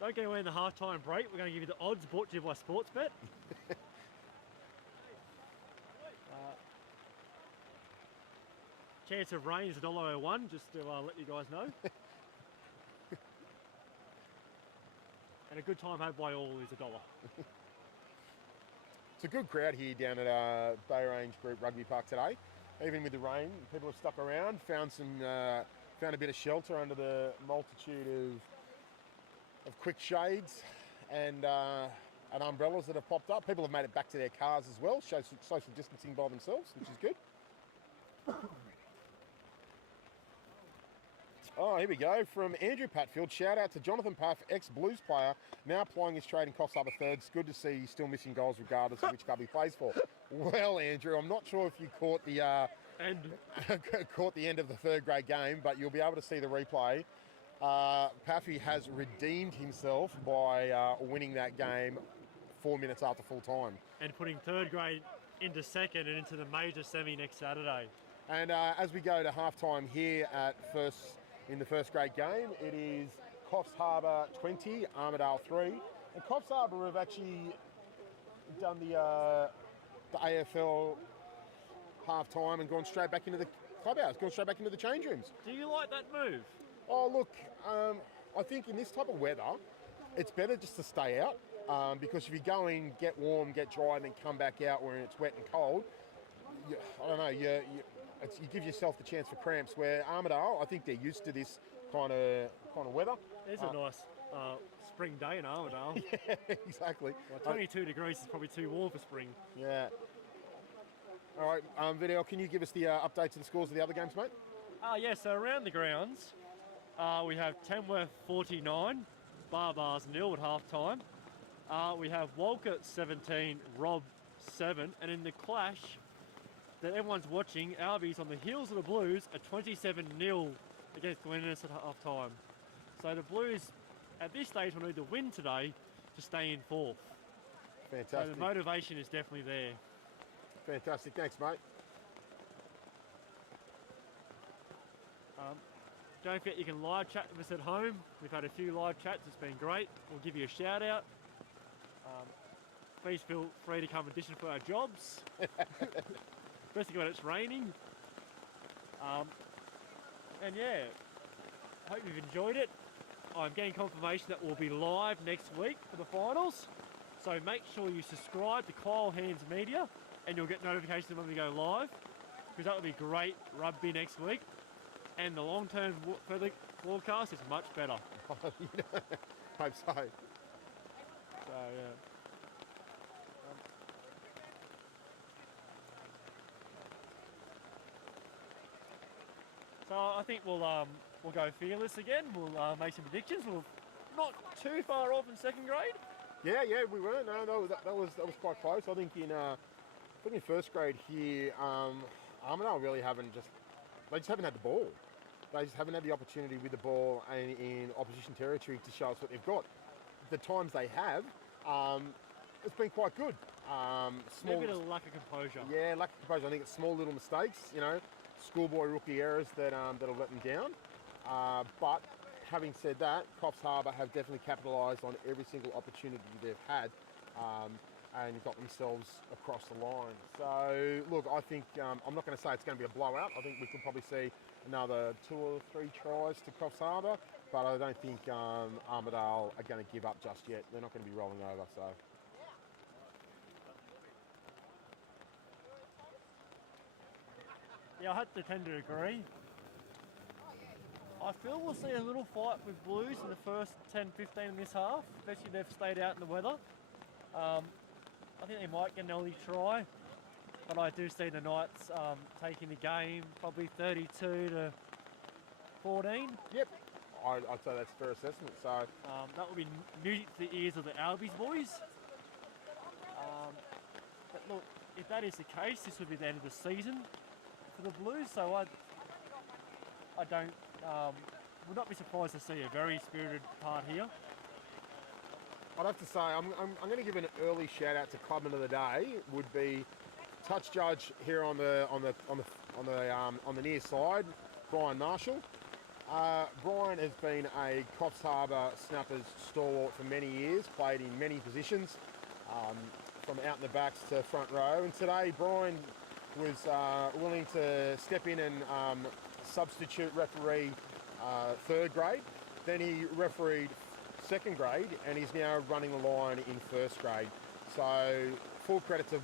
Don't get away in the half-time break. We're going to give you the odds brought to you by Sportsbet. Chance of rain is $1.01, just to let you guys know. And a good time had by all is $1. It's a good crowd here down at Bay Range Group Rugby Park today. Even with the rain, people have stuck around, found a bit of shelter under the multitude of quick shades and umbrellas that have popped up. People have made it back to their cars as well, show social distancing by themselves, which is good. Oh, here we go. From Andrew Patfield, shout out to Jonathan Paff, ex-Blues player, now plying his trade in Coffs Harbour thirds. Good to see he's still missing goals regardless of which club he plays for. Well, Andrew, I'm not sure if you caught the end of the third grade game, but you'll be able to see the replay. Paffy has redeemed himself by winning that game 4 minutes after full time. And putting third grade into second and into the major semi next Saturday. And as we go to halftime here in the first grade game, it is Coffs Harbour 20, Armidale 3. And Coffs Harbour have actually done the AFL half-time and gone straight back into the clubhouse, gone straight back into the change rooms. Do you like that move? Oh, look, I think in this type of weather, it's better just to stay out because if you go in, get warm, get dry, and then come back out where it's wet and cold, I don't know, you give yourself the chance for cramps, where Armidale, I think they're used to this kind of weather. It's a nice spring day in Armidale. Yeah, exactly. Well, 22 degrees is probably too warm for spring. Yeah. All right, Video, can you give us the update to the scores of the other games, mate? Yeah, so around the grounds, we have Tamworth 49, Barbars 0 at half-time. We have Walcott 17, Rob 7, and in the clash that everyone's watching, Albies on the heels of the Blues are 27-0 against Glennis at half-time. So the Blues, at this stage, will need to win today to stay in fourth. Fantastic. So the motivation is definitely there. Fantastic. Thanks, mate. Don't forget you can live chat with us at home. We've had a few live chats. It's been great. We'll give you a shout out. Please feel free to come audition for our jobs. Especially when it's raining. And yeah, hope you've enjoyed it. I'm getting confirmation that we'll be live next week for the finals. So make sure you subscribe to Kyle Hands Media and you'll get notifications when we go live, because that will be great rugby next week. And the long-term further forecast is much better. Hope so. So yeah. So I think we'll go fearless again. We'll make some predictions. We're not too far off in second grade. Yeah, we were. No, that was quite close. I think in first grade here, Armidale really they just haven't had the ball. They just haven't had the opportunity with the ball and in opposition territory to show us what they've got. The times they have, it's been quite good. Small, maybe a bit of lack of composure. Yeah, lack of composure. I think it's small little mistakes, schoolboy rookie errors that have let them down. But having said that, Coffs Harbour have definitely capitalised on every single opportunity they've had and got themselves across the line. So, look, I think, I'm not going to say it's going to be a blowout. I think we could probably see another 2 or 3 tries to Coffs Harbour, but I don't think Armidale are going to give up just yet. They're not going to be rolling over, so... Yeah, I have to tend to agree. I feel we'll see a little fight with Blues in the first 10-15 in this half, especially if they've stayed out in the weather. I think they might get an early try, but I do see the Knights taking the game probably 32-14. Yep, I'd say that's a fair assessment. So that would be music to the ears of the Albies boys. But look, if that is the case, this would be the end of the season for the Blues. So I don't would not be surprised to see a very spirited part here. I'd have to say I'm going to give an early shout out to Clubman of the Day. Would be touch judge here on the near side, Brian Marshall. Brian has been a Coffs Harbour snappers stalwart for many years, played in many positions, from out in the backs to front row. And today Brian was willing to step in and substitute referee third grade. Then he refereed second grade, and he's now running the line in first grade. So full credit to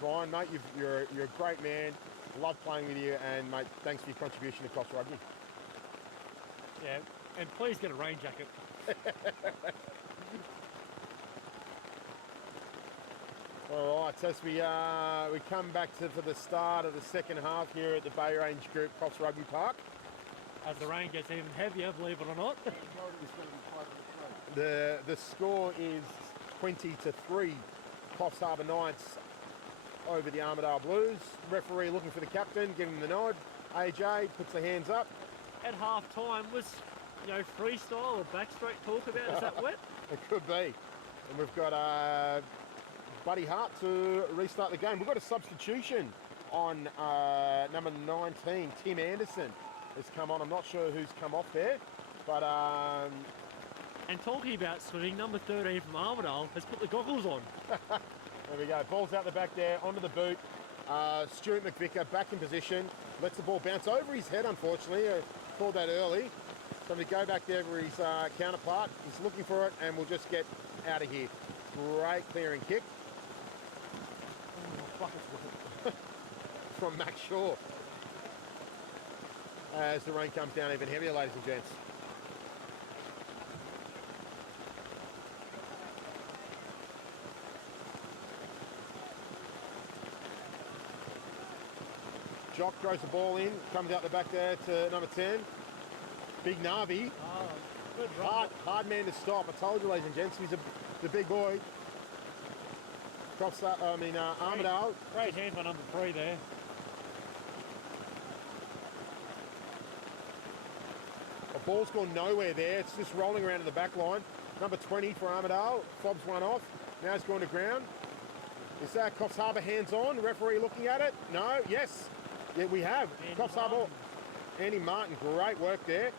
Brian, mate. You're a great man. Love playing with you, and mate, thanks for your contribution to Coffs Rugby. Yeah, and please get a rain jacket. All right, so as we come back for the start of the second half here at the Bay Range Group Coffs Rugby Park. As the rain gets even heavier, believe it or not. The score is 20-3. Coffs Harbour Knights over the Armidale Blues. Referee looking for the captain, giving him the nod. AJ puts the hands up. At half time was, freestyle or backstroke talk about. Is that wet? It could be. And we've got Buddy Hart to restart the game. We've got a substitution on number 19, Tim Anderson, has come on. I'm not sure who's come off there, but... And talking about swimming, number 13 from Armidale has put the goggles on. There we go. Ball's out the back there, onto the boot. Stuart McVicker back in position. Lets the ball bounce over his head, unfortunately. Called that early. So we go back there for his counterpart. He's looking for it, and we'll just get out of here. Great clearing kick. From Max Shaw. As the rain comes down even heavier, ladies and gents. Jock throws the ball in, comes out the back there to number 10. Big Navi. Oh, good run. Hard man to stop. I told you, ladies and gents, he's the big boy. Armidale. Great hand by number 3 there. The ball's gone nowhere there. It's just rolling around in the back line. Number 20 for Armidale. Fobs one off. Now it's gone to ground. Is that Coffs Harbour hands on? Referee looking at it? No. Yes. Yeah, we have. Coffs Harbour. Andy Martin. Great work there.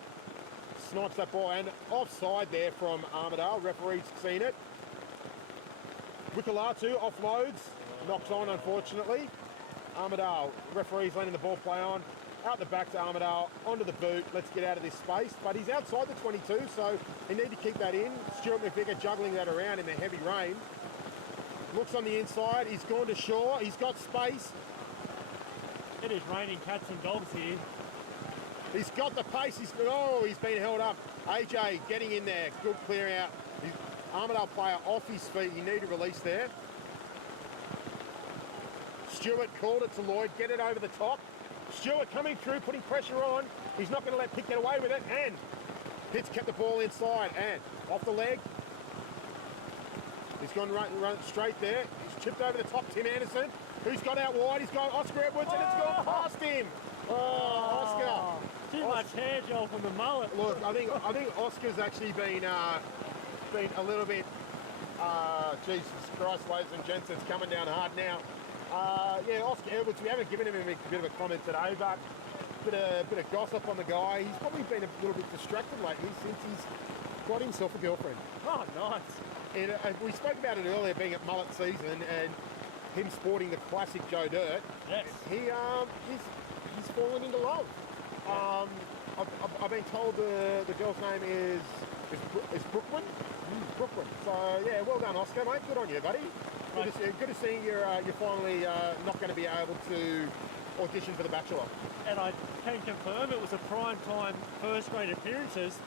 Snipes that ball and offside there from Armidale. Referee's seen it. Wikalatu offloads. Knocks on, unfortunately. Armidale. Referee's letting the ball play on. Out the back to Armidale, onto the boot. Let's get out of this space. But he's outside the 22, so they need to keep that in. Stuart McVicker juggling that around in the heavy rain. Looks on the inside. He's gone to shore. He's got space. It is raining cats and dogs here. He's got the pace. He's been held up. AJ getting in there. Good clear out. Armidale player off his feet. He needed release there. Stewart called it to Lloyd. Get it over the top. Stewart coming through, putting pressure on. He's not going to let Pitt get away with it. And Pitt's kept the ball inside. And off the leg. He's gone run straight there. He's chipped over the top. Tim Anderson, who's got out wide. He's got Oscar Edwards, and it's gone past him. Oscar. Too much hair gel from the mullet. Look, I think Oscar's actually been a little bit. Jesus Christ, ladies and gents, it's coming down hard now. Oscar Edwards, we haven't given him a bit of a comment today, but bit of gossip on the guy. He's probably been a little bit distracted lately since he's got himself a girlfriend. Oh, nice. And we spoke about it earlier, being at mullet season, and him sporting the classic Joe Dirt. Yes. He's fallen into love. I've been told the girl's name is Brooklyn. Brooklyn. So yeah, well done, Oscar, mate. Good on you, buddy. Good to see you're finally not going to be able to audition for The Bachelor. And I can confirm it was a prime time first grade appearances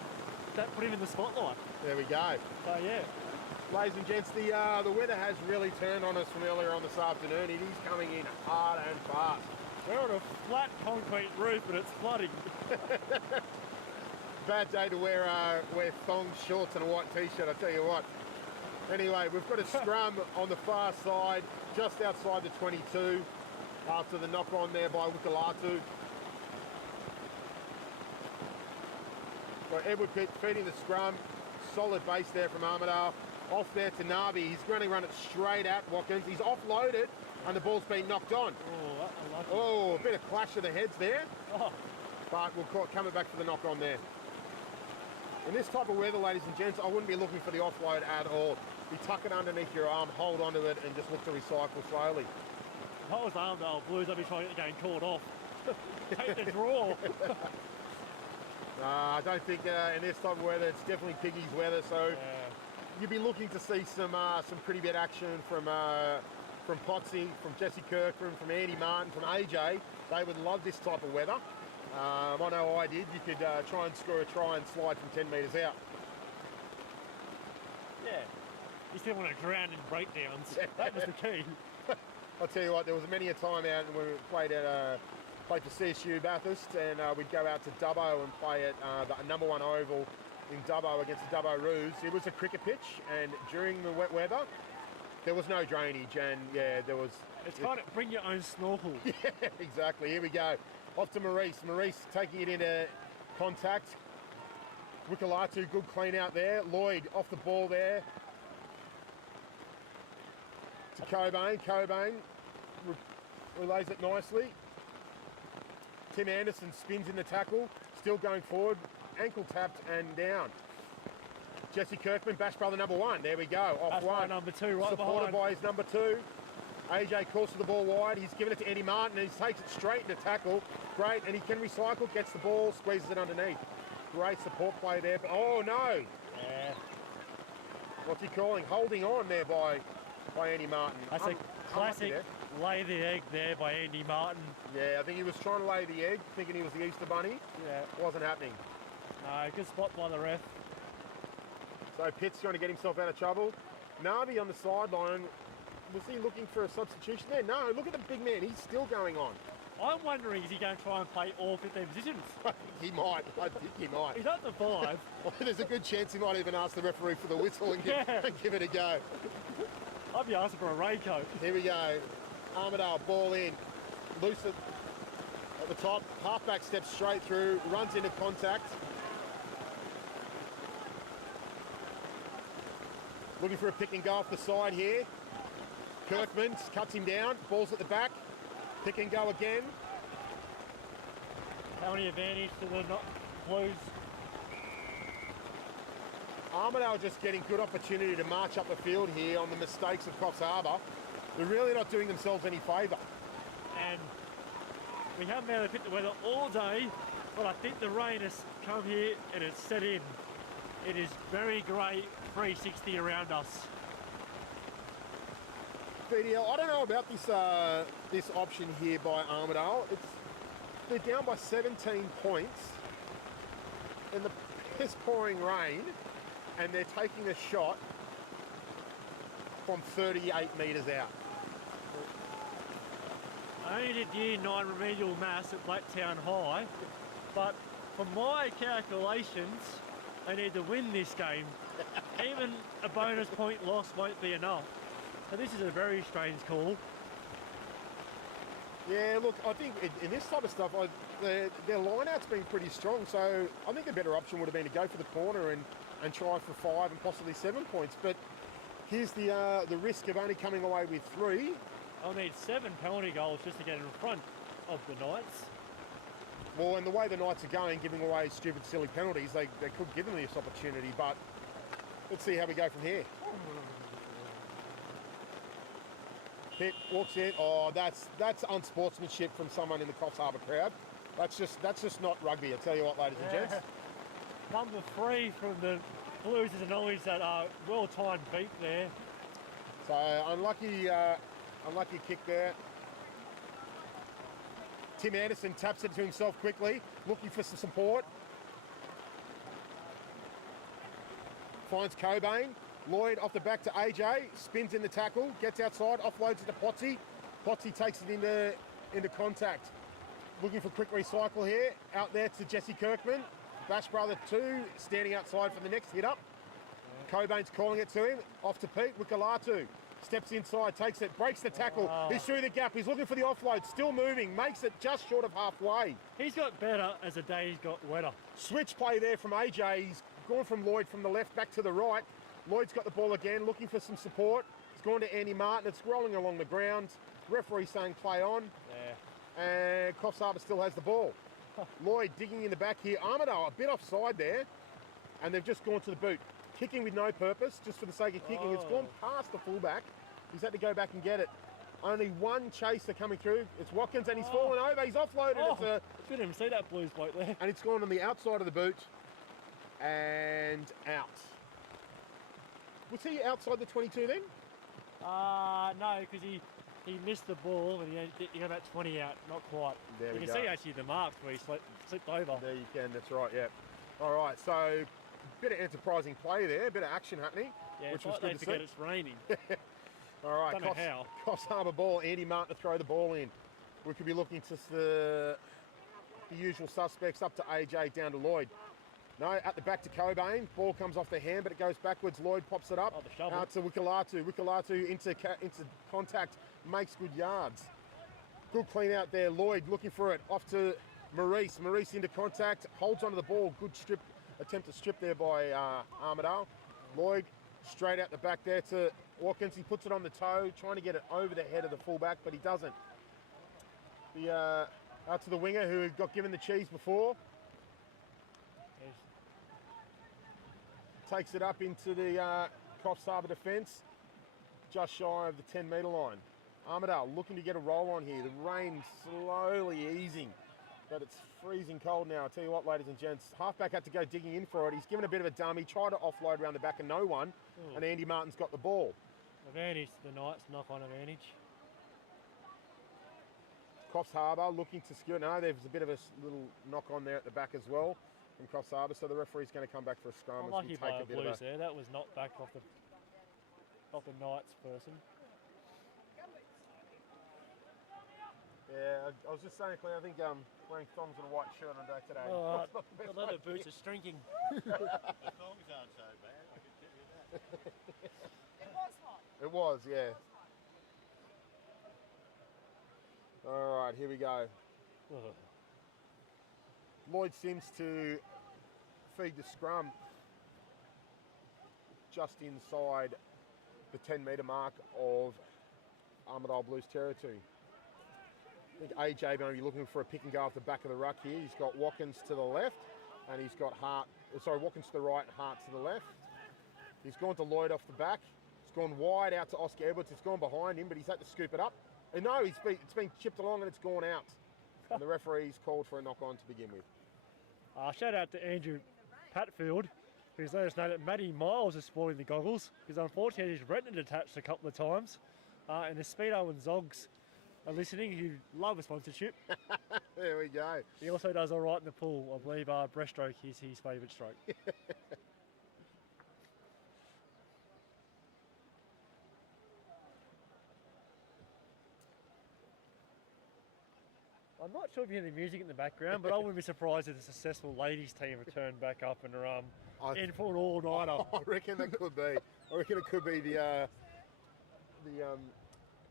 that put him in the spotlight. There we go. So yeah. Ladies and gents, the weather has really turned on us from earlier on this afternoon. It is coming in hard and fast. We're on a flat concrete roof, but it's flooding. Bad day to wear thongs, shorts and a white t-shirt, I tell you what. Anyway, we've got a scrum on the far side, just outside the 22, after the knock on there by Wukalatu. Got Edward Pitt feeding the scrum, solid base there from Armidale. Off there to Nabi, he's going to run it straight at Watkins. He's offloaded and the ball's been knocked on. Oh, a bit of clash of the heads there. Oh. But we'll come it back for the knock on there. In this type of weather, ladies and gents, I wouldn't be looking for the offload at all. You tuck it underneath your arm, hold onto it, and just look to recycle slowly. If I was Armidale Blues, I'd be trying to get the game called off. Take the draw. I don't think in this type of weather, it's definitely Piggy's weather, so you'd be looking to see some pretty bit action from Potsy, from Jesse Kirkman, from Andy Martin, from AJ. They would love this type of weather. I know I did. You could try and score a try and slide from 10 metres out. Yeah. You still want to drown in breakdowns. That was the key. I'll tell you what, there was many a time out when we played for CSU Bathurst, and we'd go out to Dubbo and play at the number 1 oval in Dubbo against the Dubbo Roos. It was a cricket pitch, and during the wet weather, there was no drainage, and yeah, there was... It's kind of bring your own snorkel. Yeah, exactly. Here we go. Off to Maurice. Maurice taking it into contact. Wukalatu, good clean out there. Lloyd off the ball there. To Cobain. Cobain relays it nicely. Tim Anderson spins in the tackle. Still going forward. Ankle tapped and down. Jesse Kirkman, Bash Brother number 1. There we go. Off That's one. Number 2 right Supported behind. by his number 2. AJ courses the ball wide. He's given it to Eddie Martin and he takes it straight into tackle. Great, and he can recycle, gets the ball, squeezes it underneath. Great support play there. But, oh no! Yeah. What's he calling? Holding on there by Andy Martin. That's a classic lay the egg there by Andy Martin. Yeah, I think he was trying to lay the egg, thinking he was the Easter Bunny. Yeah. Wasn't happening. No, good spot by the ref. So Pitt's trying to get himself out of trouble. Navi on the sideline. Was he looking for a substitution there? No, look at the big man. He's still going on. I'm wondering, is he going to try and play all 15 positions? He might. I think he might. He's up to 5. There's a good chance he might even ask the referee for the whistle and give it a go. I'd be asking for a raincoat. Here we go. Armidale, ball in. Loose at the top. Halfback steps straight through. Runs into contact. Looking for a pick and go off the side here. Kirkman cuts him down. Ball's at the back. Pick and go again. How many advantage to the Blues? Armidale just getting good opportunity to march up the field here on the mistakes of Coffs Harbour. They're really not doing themselves any favour. And we haven't been able to pick the weather all day, but I think the rain has come here and it's set in. It is very grey, 360 around us. BDL, I don't know about this option here by Armidale. They're down by 17 points in the piss pouring rain, and they're taking a shot from 38 metres out. I only did Year 9 remedial maths at Blacktown High, but from my calculations, they need to win this game. Even a bonus point loss won't be enough. So this is a very strange call. Yeah, look, I think in this type of stuff, their line-out's been pretty strong, so I think a better option would have been to go for the corner and try for 5 and possibly 7 points. But here's the risk of only coming away with 3. I'll need 7 penalty goals just to get in front of the Knights. Well, and the way the Knights are going, giving away stupid, silly penalties, they could give them this opportunity, but let's see how we go from here. Pitt walks in. Oh, that's unsportsmanship from someone in the Coffs Harbour crowd. That's just not rugby, I tell you what, ladies and gents. Number 3 from the Blues is acknowledged that well-timed beat there. So unlucky kick there. Tim Anderson taps it to himself quickly, looking for some support. Finds Cobain. Lloyd off the back to AJ, spins in the tackle, gets outside, offloads it to Potsy. Potsy takes it into contact. Looking for quick recycle here. Out there to Jesse Kirkman. Bash Brother 2 standing outside for the next hit up. Cobain's calling it to him. Off to Pete. Wikalatu steps inside, takes it, breaks the tackle. He's through the gap. He's looking for the offload. Still moving. Makes it just short of halfway. He's got better as the day's got wetter. Switch play there from AJ. He's gone from Lloyd from the left back to the right. Lloyd's got the ball again, looking for some support. It's gone to Andy Martin. It's rolling along the ground. Referee saying play on. Yeah. And Coffs Harbour still has the ball. Lloyd digging in the back here. Armidale a bit offside there. And they've just gone to the boot. Kicking with no purpose, just for the sake of kicking. It's gone past the fullback. He's had to go back and get it. Only one chaser coming through. It's Watkins and he's fallen over. He's offloaded. Didn't even see that Blues bloke there. And it's gone on the outside of the boot and out. Was he outside the 22 then? No, because he missed the ball and he got about 20 out, not quite. There we you go. can see actually the marks where he slipped over. There you can, that's right, yeah. All right, so bit of enterprising play there, a bit of action happening, Yeah, which it's was like good they to forget see. it's raining. All right, Don't know how. Coffs Harbour ball, Andy Martin to throw the ball in. We could be looking to the usual suspects, up to AJ, down to Lloyd. No, at the back to Cobain. Ball comes off the hand, but it goes backwards. Lloyd pops it up. Oh, the shovel. Out to Wikalatu. Wikalatu into contact, makes good yards. Good clean out there. Lloyd looking for it. Off to Maurice. Maurice into contact, holds onto the ball. Good strip, attempt to strip there by Armidale. Lloyd straight out the back there to Watkins. He puts it on the toe, trying to get it over the head of the fullback, but he doesn't. Out to the winger who got given the cheese before. Takes it up into the Coffs Harbour defence, just shy of the 10-metre line. Armidale looking to get a roll on here. The rain slowly easing, but it's freezing cold now. I'll tell you what, ladies and gents, halfback had to go digging in for it. He's given a bit of a dummy, tried to offload around the back of no one, and Andy Martin's got the ball. Advantage to the Knights, knock-on advantage. Coffs Harbour looking to skew. No, there's a bit of a little knock on there at the back as well from Coffs Harbour, so the referee's going to come back for a scrum. Unlucky by a Blues there. That was not back off the Knights person. Yeah, I was just saying, Claire, I think wearing thongs and a white shirt on day today. Oh, not the best the leather way to boots be. are strinking. The thongs aren't so bad, I can tell you that. It was hot. It was, yeah. All right, here we go. Lloyd Sims to feed the scrum just inside the 10-metre mark of Armidale Blues territory. I think AJ going to be looking for a pick and go off the back of the ruck here. He's got Watkins to the left, and he's got Watkins to the right, Hart to the left. He's gone to Lloyd off the back. It's gone wide out to Oscar Edwards. It's gone behind him, but he's had to scoop it up. And no, it's been chipped along and it's gone out. And the referee's called for a knock-on to begin with. Shout out to Andrew Patfield, who's let us know that Matty Miles is sporting the goggles, because unfortunately his retina detached a couple of times. And the Speedo and Zogs are listening, who love a sponsorship. There we go. He also does all right in the pool. I believe breaststroke is his favourite stroke. I'm not sure if you hear the music in the background, but I wouldn't be surprised if the successful ladies team returned back up and are in for an all-nighter. I reckon that could be. I reckon it could be the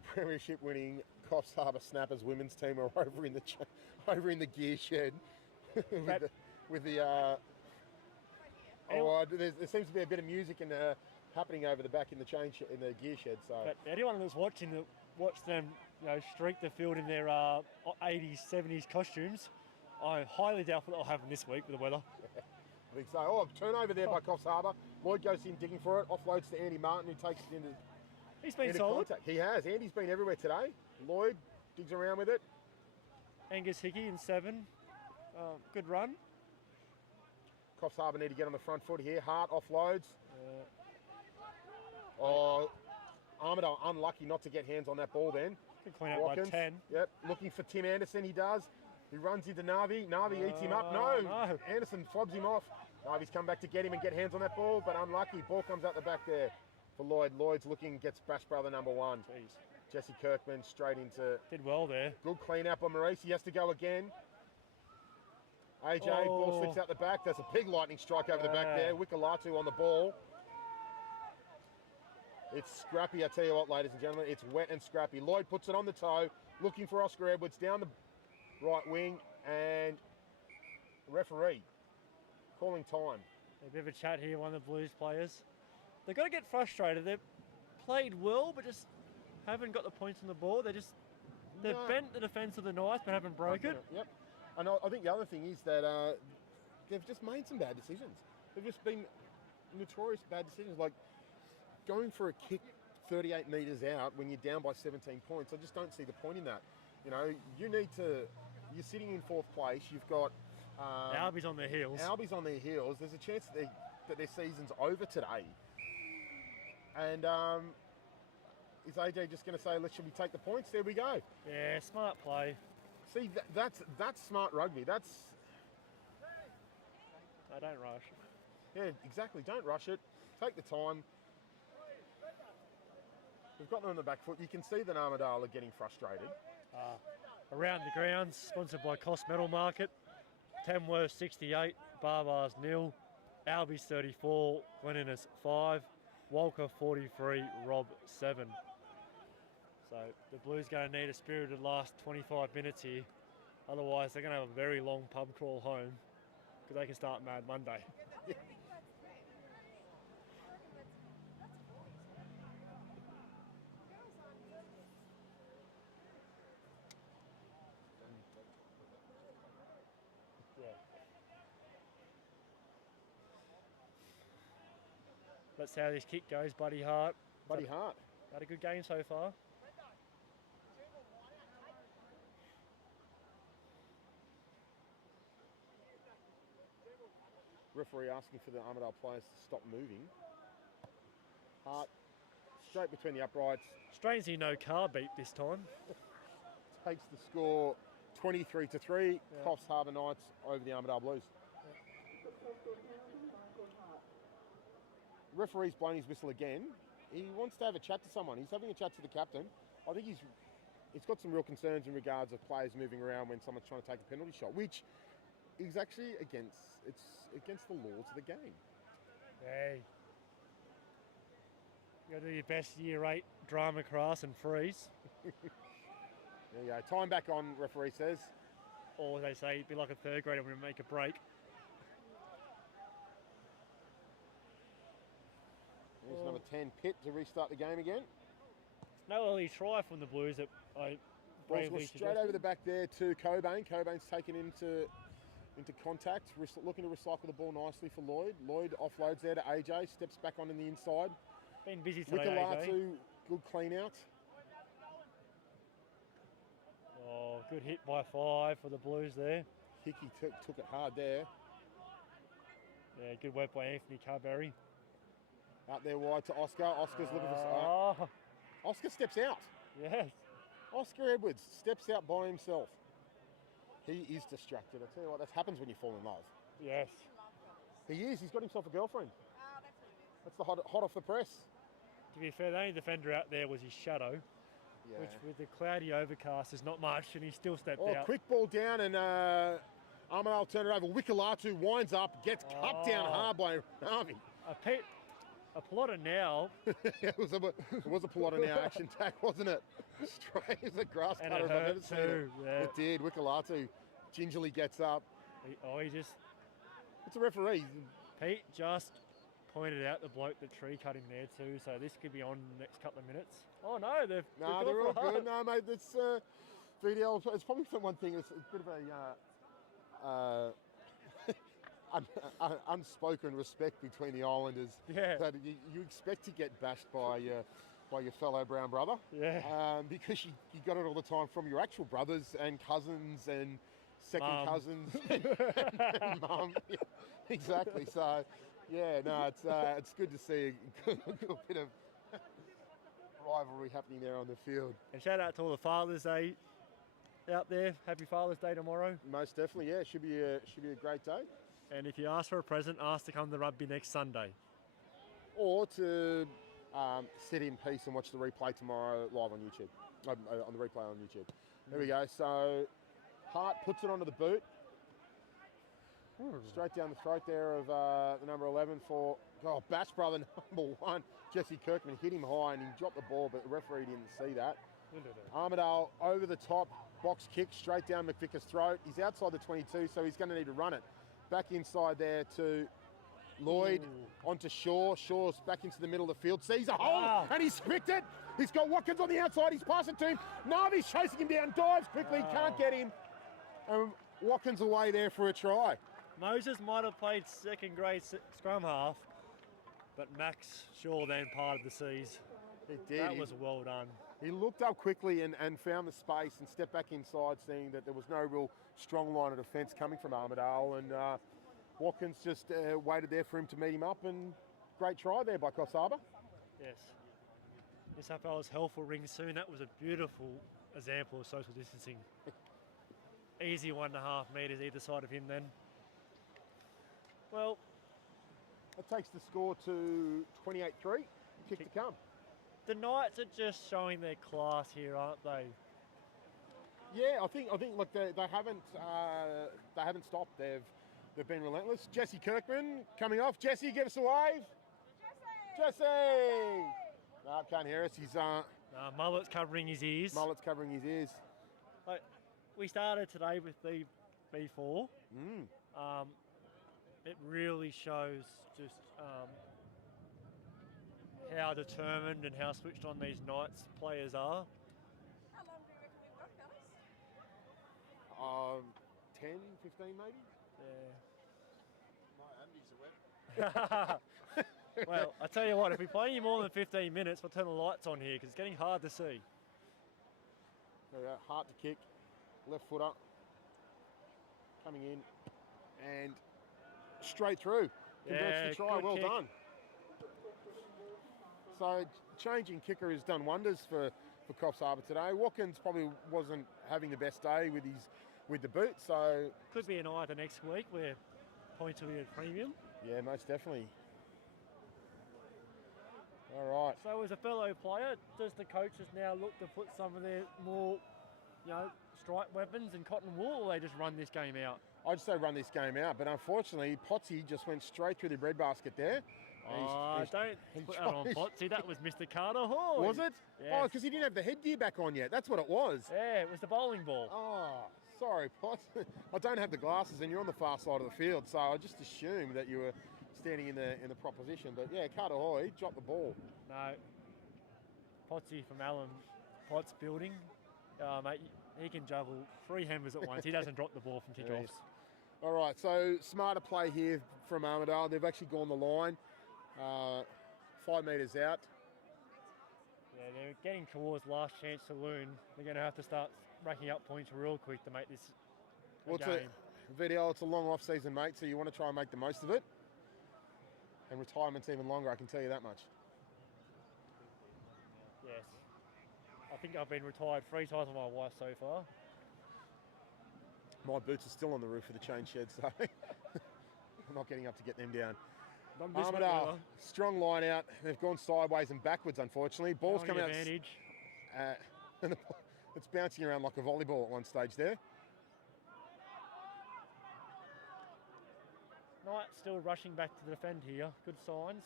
premiership-winning Coffs Harbour Snappers women's team are over in the gear shed there seems to be a bit of music happening over the back in the gear shed. So, but anyone that's watched them, streak the field in their 80s, 70s costumes, I highly doubt that I'll have them this week with the weather. I think so. Oh, turnover there by Coffs Harbour. Lloyd goes in digging for it, offloads to Andy Martin, who takes it into, He's been into solid. contact. He has. Andy's been everywhere today. Lloyd digs around with it. Angus Hickey in 7. Good run. Coffs Harbour need to get on the front foot here. Hart offloads. Oh, Armidale unlucky not to get hands on that ball then. Can clean up by 10. Yep, looking for Tim Anderson, he does. He runs into Navi. Navi eats him up. No, Anderson fobs him off. Navi's come back to get him and get hands on that ball, but unlucky. Ball comes out the back there for Lloyd. Lloyd's looking, gets Bash Brother number 1. Jeez. Jesse Kirkman straight into... Did well there. Good clean up on Maurice. He has to go again. AJ, ball slips out the back. There's a big lightning strike over the back there. Wikalatu on the ball. It's scrappy, I tell you what, ladies and gentlemen. It's wet and scrappy. Lloyd puts it on the toe, looking for Oscar Edwards down the right wing, and referee calling time. A bit of a chat here, one of the Blues players. They've got to get frustrated. They've played well, but just haven't got the points on the ball. They've bent the defence of the knife, but haven't broke it. Yep. And I think the other thing is that they've just made some bad decisions. They've just been notorious bad decisions, like going for a kick 38 metres out when you're down by 17 points. I just don't see the point in that. You know, you're sitting in 4th place. You've got Albies on their heels. Albies on their heels. There's a chance that their season's over today. And is AJ just going to say, should we take the points? There we go. Yeah, smart play. See, that's smart rugby. That's... I don't rush. Yeah, exactly. Don't rush it. Take the time. We've got them on the back foot. You can see that Armidale are getting frustrated. Around the grounds, sponsored by Cost Metal Market. Tamworth 68, Barbars 0, Albies 34, Gleninus 5, Walker 43, Rob 7. So the Blues going to need a spirited last 25 minutes here. Otherwise, they're going to have a very long pub crawl home because they can start Mad Monday. Let's see how this kick goes, Buddy Hart. Buddy Hart. Had a good game so far. Referee asking for the Armidale players to stop moving. Hart straight between the uprights. Strangely, no car beep this time. Takes the score 23-3. Coffs Harbour Knights over the Armidale Blues. Referee's blown his whistle again. He wants to have a chat to someone. He's having a chat to the captain. I think he's got some real concerns in regards of players moving around when someone's trying to take a penalty shot, which is actually against the laws of the game. Hey, you got to do your best year 8 drama class and freeze. There you go. Time back on, referee says. Or they say, be like a 3rd grader when we make a break. There's number 10, Pitt, to restart the game again. No early try from the Blues that I Ball's bravely straight over the back there to Cobain. Cobain's taken into contact, looking to recycle the ball nicely for Lloyd. Lloyd offloads there to AJ, steps back on in the inside. Been busy today, Wikalatu, AJ. good clean out. Oh, good hit by 5 for the Blues there. Hickey took it hard there. Yeah, good work by Anthony Carberry. Out there wide to Oscar. Oscar's looking for... Oscar steps out. Yes. Oscar Edwards steps out by himself. He is distracted. I tell you what, that happens when you fall in love. Yes. He is. He's got himself a girlfriend. That's the hot off the press. To be fair, the only defender out there was his shadow, which with the cloudy overcast is not much, and he still stepped out. Quick ball down, and Armidale turn it over. Wikalatu winds up, gets cut down hard by Navi. A plotter now. It was a plotter now action tack, wasn't it? Straight as a grass And cutter it if I've hurt ever seen too, it. yeah. It did. Wikalatu gingerly gets up. He just... It's a referee. Pete just pointed out the bloke that tree cut him there too, so this could be on the next couple of minutes. Oh no, they're all good. No, mate, that's VDL. It's probably one thing. It's a bit of a unspoken respect between the Islanders. Yeah. That you expect to get bashed by your fellow brown brother. Yeah. Because you got it all the time from your actual brothers and cousins and second Mum. cousins and mum. Yeah, exactly. So, yeah, no, it's good to see a good bit of rivalry happening there on the field. And shout out to all the Father's Day out there. Happy Father's Day tomorrow. Most definitely, yeah. Should be a great day. And if you ask for a present, ask to come to rugby next Sunday. Or to sit in peace and watch the replay tomorrow live on YouTube. On the replay on YouTube. There we go. So Hart puts it onto the boot. Straight down the throat there of the number 11 for Bash brother number 1. Jesse Kirkman hit him high and he dropped the ball, but the referee didn't see that. Armidale over the top, box kick straight down McVicker's throat. He's outside the 22, so he's going to need to run it. Back inside there to Lloyd, onto Shaw. Shaw's back into the middle of the field, sees a hole, and he's picked it. He's got Watkins on the outside, he's passing to him. Navi's chasing him down, dives quickly, can't get him. And Watkins away there for a try. Moses might have played second grade scrum half, but Max Shaw then parted the seas. He did. That was well done. He looked up quickly and found the space and stepped back inside, seeing that there was no real strong line of defence coming from Armidale. And Watkins just waited there for him to meet him up, and great try there by Coffs Harbour. Yes. This fella's health will ring soon. That was a beautiful example of social distancing. Easy 1.5 metres either side of him then. Well, that takes the score to 28-3. Kick to come. The Knights are just showing their class here, aren't they? Yeah, I think. Look, they haven't stopped. They've been relentless. Jesse Kirkman coming off. Jesse, give us a wave. Jesse. No, can't hear us. He's mullet's covering his ears. Mullet's covering his ears. We started today with the B4. It really shows just how determined and how switched on these Knights players are. How long do you reckon we've got, fellas? 10, 15 maybe? Yeah. My undies are wet. Well, I tell you what, if we play any more than 15 minutes, we'll turn the lights on here because it's getting hard to see. There we go. Hard to kick. Left footer. Coming in. And straight through. Converts the try. Well done. So changing kicker has done wonders for Coffs Harbour today. Watkins probably wasn't having the best day with the boot, so could be an eye the next week where points will be at premium. Yeah, most definitely. All right. So as a fellow player, does the coaches now look to put some of their more, strike weapons and cotton wool, or they just run this game out? I'd say run this game out, but unfortunately, Potsy just went straight through the breadbasket there. Don't put that on Potsy. That was Mr. Carter Hall. Was it? Yes. Oh, because he didn't have the headgear back on yet. That's what it was. Yeah, it was the bowling ball. Oh, sorry, Potts. I don't have the glasses, and you're on the far side of the field, so I just assumed that you were standing in the proposition. But yeah, Carter Hall, he dropped the ball. No, Potsy from Alan Potts building. Mate, he can juggle 3 hammers at once. He doesn't drop the ball from kickoffs. Yes. All right, so smarter play here from Armidale. They've actually gone the line 5 metres out. Yeah, they're getting towards last chance saloon. They're going to have to start racking up points real quick to make this a game. VDL, it's a long off-season, mate, so you want to try and make the most of it. And retirement's even longer, I can tell you that much. Yes. I think I've been retired 3 times with my wife so far. My boots are still on the roof of the chain shed, so I'm not getting up to get them down. Armidale, strong line out. They've gone sideways and backwards, unfortunately. Ball's coming out. Advantage. And it's bouncing around like a volleyball at one stage there. Knight still rushing back to defend here. Good signs.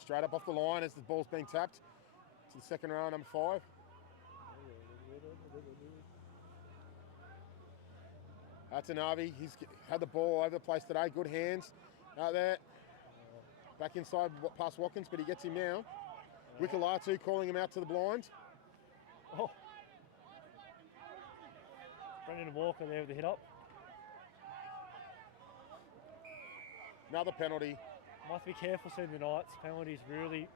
Straight up off the line as the ball's being tapped. To the second row, number 5. That's Navi. He's had the ball over the place today. Good hands out there. Back inside past Watkins, but he gets him now. Wikalatu calling him out to the blind. Oh. Brendan Walker there with the hit up. Another penalty. Must be careful soon the Knights. Penalties really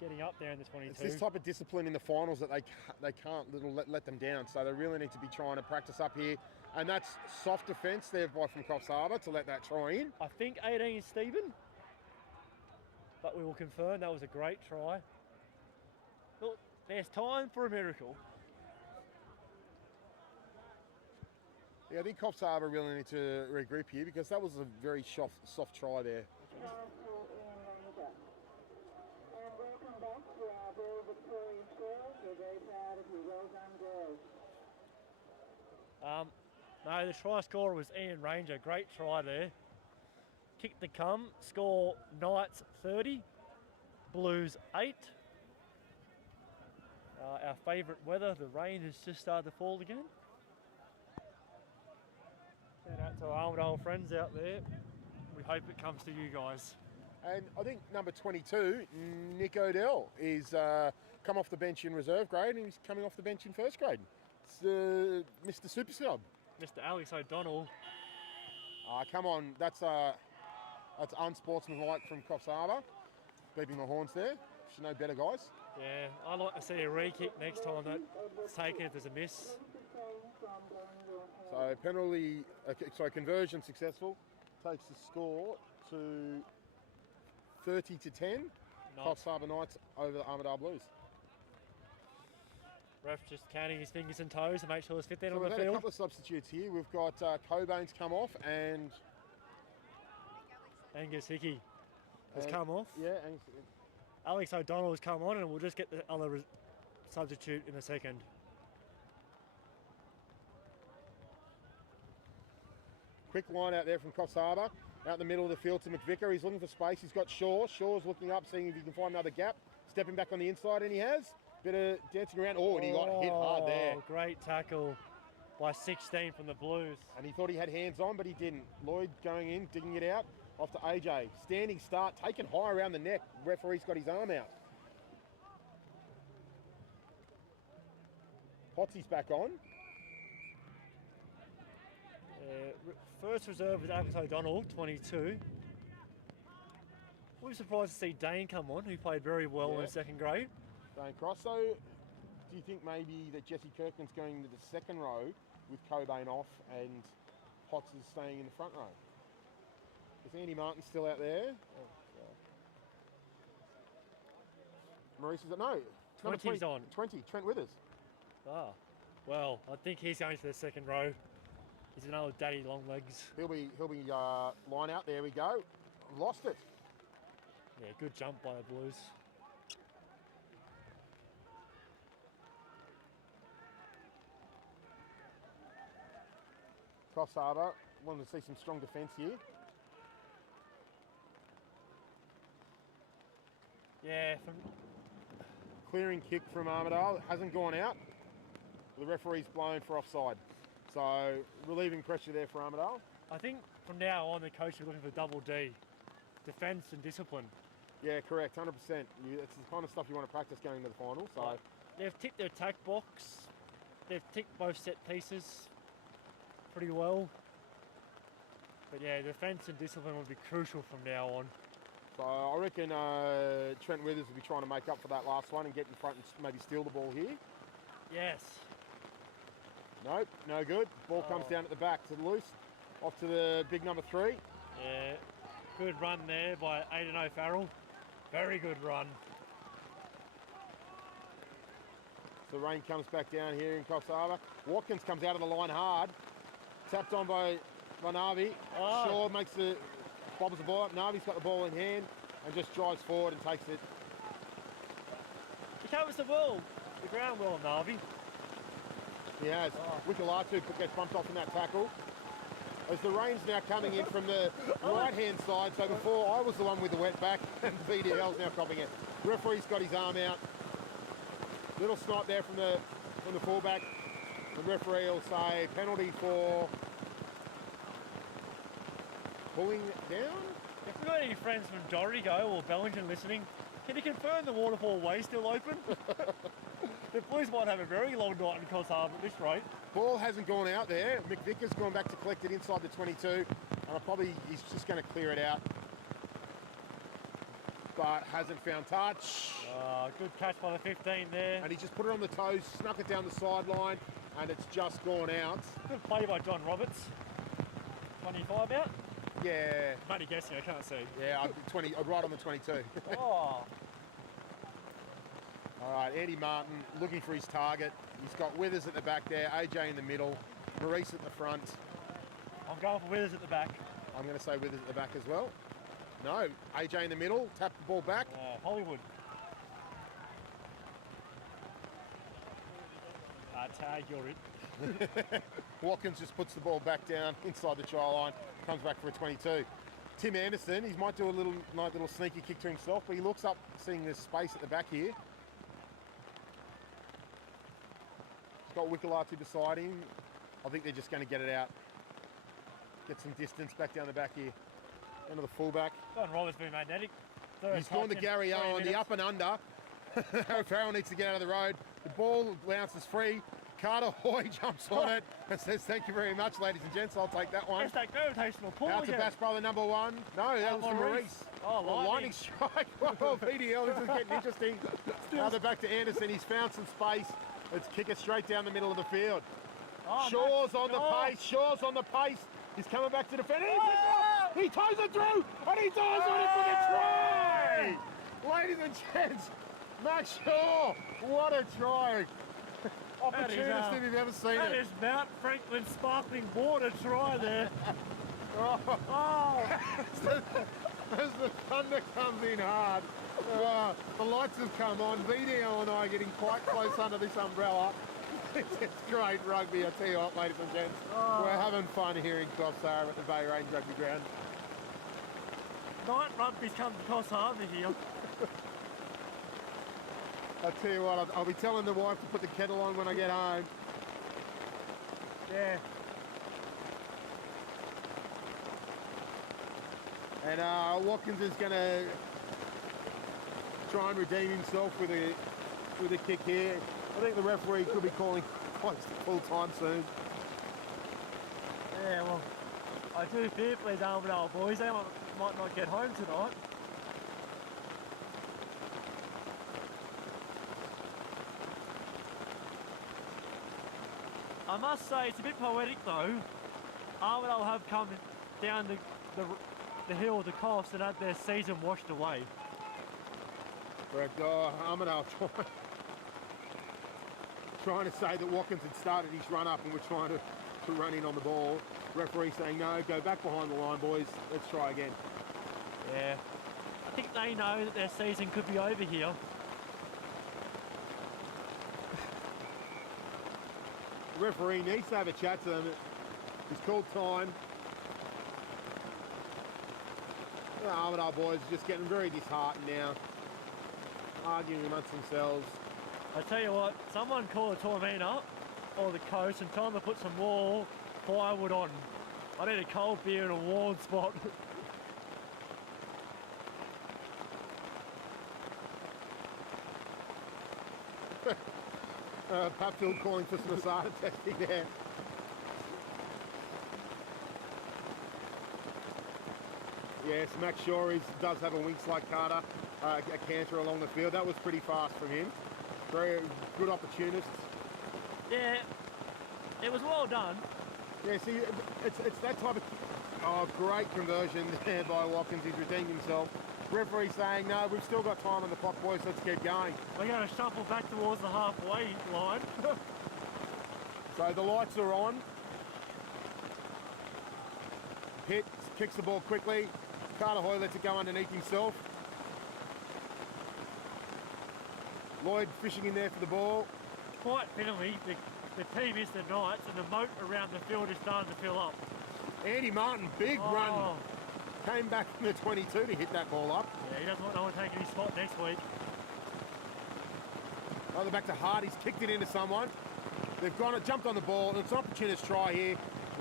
getting up there in the 22. It's this type of discipline in the finals that they can't let them down. So they really need to be trying to practice up here. And that's soft defence there from Coffs Harbour to let that try in. I think 18 is Stephen, but we will confirm that was a great try. Look, there's time for a miracle. Yeah, I think Coffs Harbour really need to regroup here because that was a very soft try there. No, the try scorer was Ian Ranger. Great try there. Kick to come. Score Knights 30, Blues 8. Our favourite weather, the rain has just started to fall again. Shout out to our Armidale friends out there. We hope it comes to you guys. And I think number 22, Nick Odell, is come off the bench in reserve grade and he's coming off the bench in first grade. It's Mr. Super Sub. Mr. Alex O'Donnell. Come on, that's unsportsmanlike from Coffs Harbour. Beeping the horns there. Should know better, guys. Yeah, I'd like to see a re-kick next time that's taken if there's a miss. So conversion successful. Takes the score to 30 to 10. Nice. Coffs Harbour Knights over the Armidale Blues. Ref just counting his fingers and toes to make sure there's 15 So on we've the had a field. couple of substitutes here. We've got Cobain's come off and Angus Hickey has And- come off. yeah, Alex O'Donnell has come on, and we'll just get the other substitute in a second. quick line out there from Coffs Harbour. Out in the middle of the field to McVicker. He's looking for space. He's got Shaw. Shaw's looking up, seeing if he can find another gap. Stepping back on the inside, and he has. Bit of dancing around. Oh, and he got hit hard there. Great tackle by 16 from the Blues. And he thought he had hands on, but he didn't. Lloyd going in, digging it out. Off to AJ. Standing start, taken high around the neck. Referee's got his arm out. Potsy's back on. First reserve was Alex O'Donnell, 22. We were surprised to see Dane come on, who played very well in second grade. Dane Cross. So, do you think maybe that Jesse Kirkman's going to the second row with Cobain off and Potts is staying in the front row? Is Andy Martin still out there? Maurice is it? No. 20's on. 20, Trent Withers. Ah, well, I think he's going to the second row. He's another daddy long legs. He'll be line out. There we go. Lost it. Yeah, good jump by the Blues. Coffs Harbour. Wanted to see some strong defence here. Yeah, from Clearing kick from Armidale. Hasn't gone out. The referee's blown for offside. So relieving pressure there for Armidale. I think from now on the coach is looking for double D, defence and discipline. Yeah, correct, 100%. It's the kind of stuff you want to practice going to the final. So Right. They've ticked their attack box. They've ticked both set pieces pretty well. But yeah, defence and discipline will be crucial from now on. So I reckon Trent Withers will be trying to make up for that last one and get in front and maybe steal the ball here. Yes. Nope, no good. Ball comes down at the back to the loose. Off to the big number 3. Yeah, good run there by Aidan O'Farrell. Very good run. The rain comes back down here in Coffs Harbour. Watkins comes out of the line hard. Tapped on by Navi. Shaw bobbles the ball up. Navi's got the ball in hand and just drives forward and takes it. He covers the ball. The ground well, Navi. He has. Wikalatu gets bumped off in that tackle. As the rain's now coming in from the right-hand side, so before I was the one with the wet back, and VDL's now copping it. Referee's got his arm out. Little snipe there from the fullback. The referee will say penalty for pulling down. If we've got any friends from Dorrigo or Bellingen listening, can you confirm the waterfall way still open? The Blues might have a very long night in Coffs Harbour at this rate. Ball hasn't gone out there. McVicker's gone back to collect it inside the 22, and he's just going to clear it out. But hasn't found touch. Good catch by the 15 there. And he just put it on the toes, snuck it down the sideline, and it's just gone out. Good play by John Roberts. 25 out? Yeah. I'm only guessing, I can't see. Yeah, I'd right on the 22. Oh. All right, Andy Martin looking for his target. He's got Withers at the back there, AJ in the middle, Maurice at the front. I'm going for Withers at the back. I'm going to say Withers at the back as well. No, AJ in the middle, tap the ball back. Hollywood. Tag, you're in. Watkins just puts the ball back down inside the try line, comes back for a 22. Tim Anderson, he might do a nice little sneaky kick to himself, but he looks up, seeing there's space at the back here. He's got Wickalati beside him. I think they're just going to get it out. Get some distance back down the back here. Into the fullback. Don Roberts been magnetic. He's gone to Gary Owen, the up and under. Farrell needs to get out of the road. The ball bounces free. Carter Hoy jumps on it and says, "Thank you very much, ladies and gents. I'll take that one." It's that gravitational pull Out to again. Bass Brother number 1. No, that was from Maurice. Lightning strike. Oh, VDL, this is getting interesting. Another back to Anderson. He's found some space. Let's kick it straight down the middle of the field. Shaw's on the pace. Shaw's on the pace. He's coming back to defend. He toes it through, and he dives on it for the try! Ladies and gents, Max Shaw, what a try! Opportunist if you've ever seen it. That is Mount Franklin sparkling water try there. As the thunder comes in hard, the lights have come on. VDL and I are getting quite close under this umbrella. It's great rugby, I tell you what, ladies and gents. We're having fun here in Coffs Harbour at the Bay Range Rugby Ground. Night rugby's come to Coffs Harbour here. I tell you what, I'll be telling the wife to put the kettle on when I get home. Yeah. And Watkins is going to try and redeem himself with a kick here. I think the referee could be calling close to full time soon. Yeah, well, I do fear for these Armidale boys. They might not get home tonight. I must say, it's a bit poetic though. Armidale have come down the hill of the Coffs and had their season washed away. Correct. Armidale trying to say that Watkins had started his run up and we're trying to run in on the ball. Referee saying, no, go back behind the line, boys. Let's try again. Yeah. I think they know that their season could be over here. The referee needs to have a chat to them. He's called time. The Armidale boys are just getting very disheartened now. Arguing amongst themselves. I tell you what, someone call the Tormina or the coach and tell them to put some more firewood on. I need a cold beer in a warm spot. Papfield calling for some asada testing there. Yes, Max Shaw does have a winks like Carter, a canter along the field. That was pretty fast from him. Very good opportunist. Yeah, it was well done. Yeah, see, it's that type of great conversion there by Watkins. He's redeemed himself. Referee saying, no, we've still got time on the clock, boys. Let's get going. We're going to shuffle back towards the halfway line. So the lights are on. Pitt kicks the ball quickly. Carter Hoy lets it go underneath himself. Lloyd fishing in there for the ball. Quite finally, the team is the Knights and the moat around the field is starting to fill up. Andy Martin, big run. Came back from the 22 to hit that ball up. Yeah, he doesn't want no one taking his spot next week. Over back to Hart, he's kicked it into someone. They've jumped on the ball. It's an opportunist try here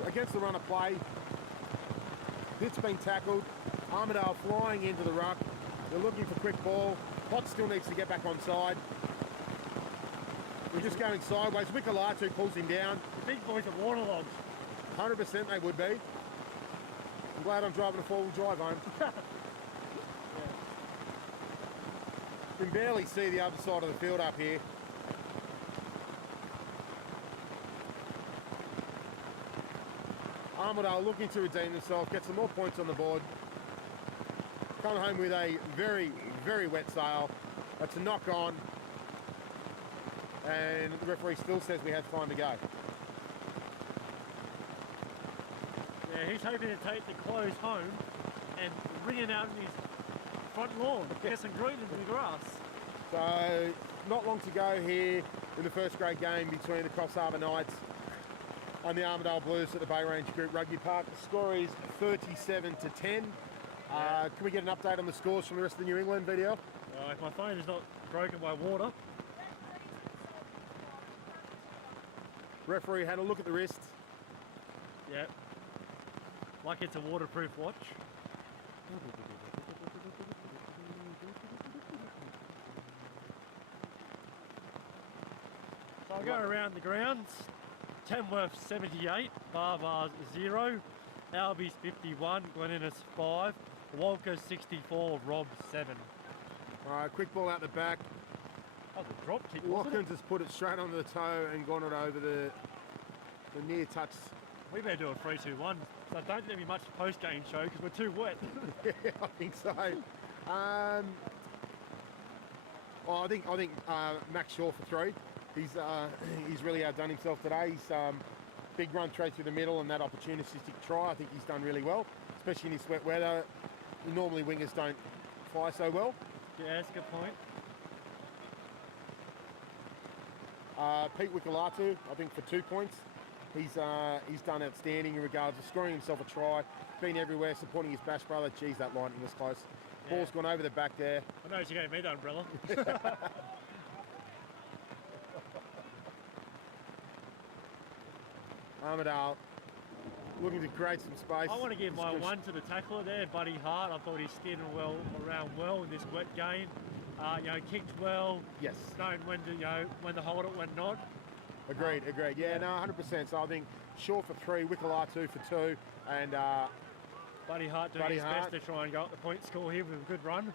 against the run of play. Pitt's been tackled. Armidale flying into the ruck. They're looking for quick ball. Potts still needs to get back on side. We're just going sideways. Wikalatu pulls him down. Big boys are waterlogged. 100% they would be. I'm glad I'm driving a four-wheel drive home. You can barely see the other side of the field up here. Armidale looking to redeem themselves, get some more points on the board. Come home with a very, very wet sail. It's a knock on. And the referee still says we have time to go. Yeah, he's hoping to take the clothes home and bring it out in his front lawn, get some green in the grass. So, not long to go here in the first grade game between the Coffs Harbour Knights and the Armidale Blues at the Bay Range Group Rugby Park. The score is 37-10. Can we get an update on the scores from the rest of the New England video? If my phone is not broken by water. Referee had a look at the wrist. Yep. Like it's a waterproof watch. So I'll go around the grounds. Tamworth 78, Barvars 0, Albies 51, Gleninnis 5, Walker 64, Rob 7. Quick ball out the back. Oh, the drop kick. Watkins has put it straight onto the toe and gone it over the near touch. We better do a 3-2-1. So don't let me much post-game show because we're too wet. Yeah, I think so. I think Max Shaw for 3. He's really outdone himself today. He's big run straight through the middle and that opportunistic try. I think he's done really well, especially in this wet weather. Normally wingers don't fly so well. Yeah, that's a good point. Pete Wikalatu, I think for 2 points. He's done outstanding in regards to scoring himself a try, been everywhere, supporting his bash brother. Geez, that lightning was close. Yeah. Ball's gone over the back there. I know she gave me the umbrella. Armidale looking to create some space. I want to give my one to the tackler there, Buddy Hart. I thought he steered around well in this wet game. Kicked well. Yes. Known when to hold it, when not. Agreed. Yeah, no, 100%. So I think Shaw for 3, Wikalatu for 2, and Buddy Hart doing his best to try and go up the point score here with a good run.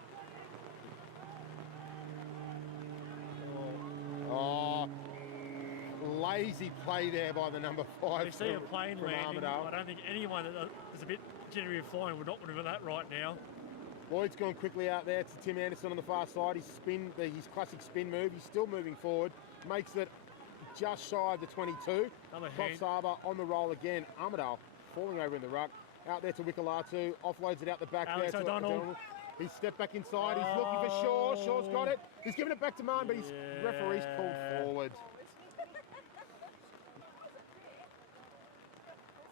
Oh, lazy play there by the number 5. You see a plane landing. Armidale. I don't think anyone that is a bit jittery of flying would not want to do that right now. Lloyd's gone quickly out there to Tim Anderson on the far side. His classic spin move. He's still moving forward. Makes it just shy of the 22. Coffs Harbour on the roll again. Armidale falling over in the ruck. Out there to Wikalatu. Offloads it out the back Alex there to O'Donnell. He's stepped back inside. He's looking for Shaw. Shaw's got it. He's giving it back to Marn, but his referee's pulled forward.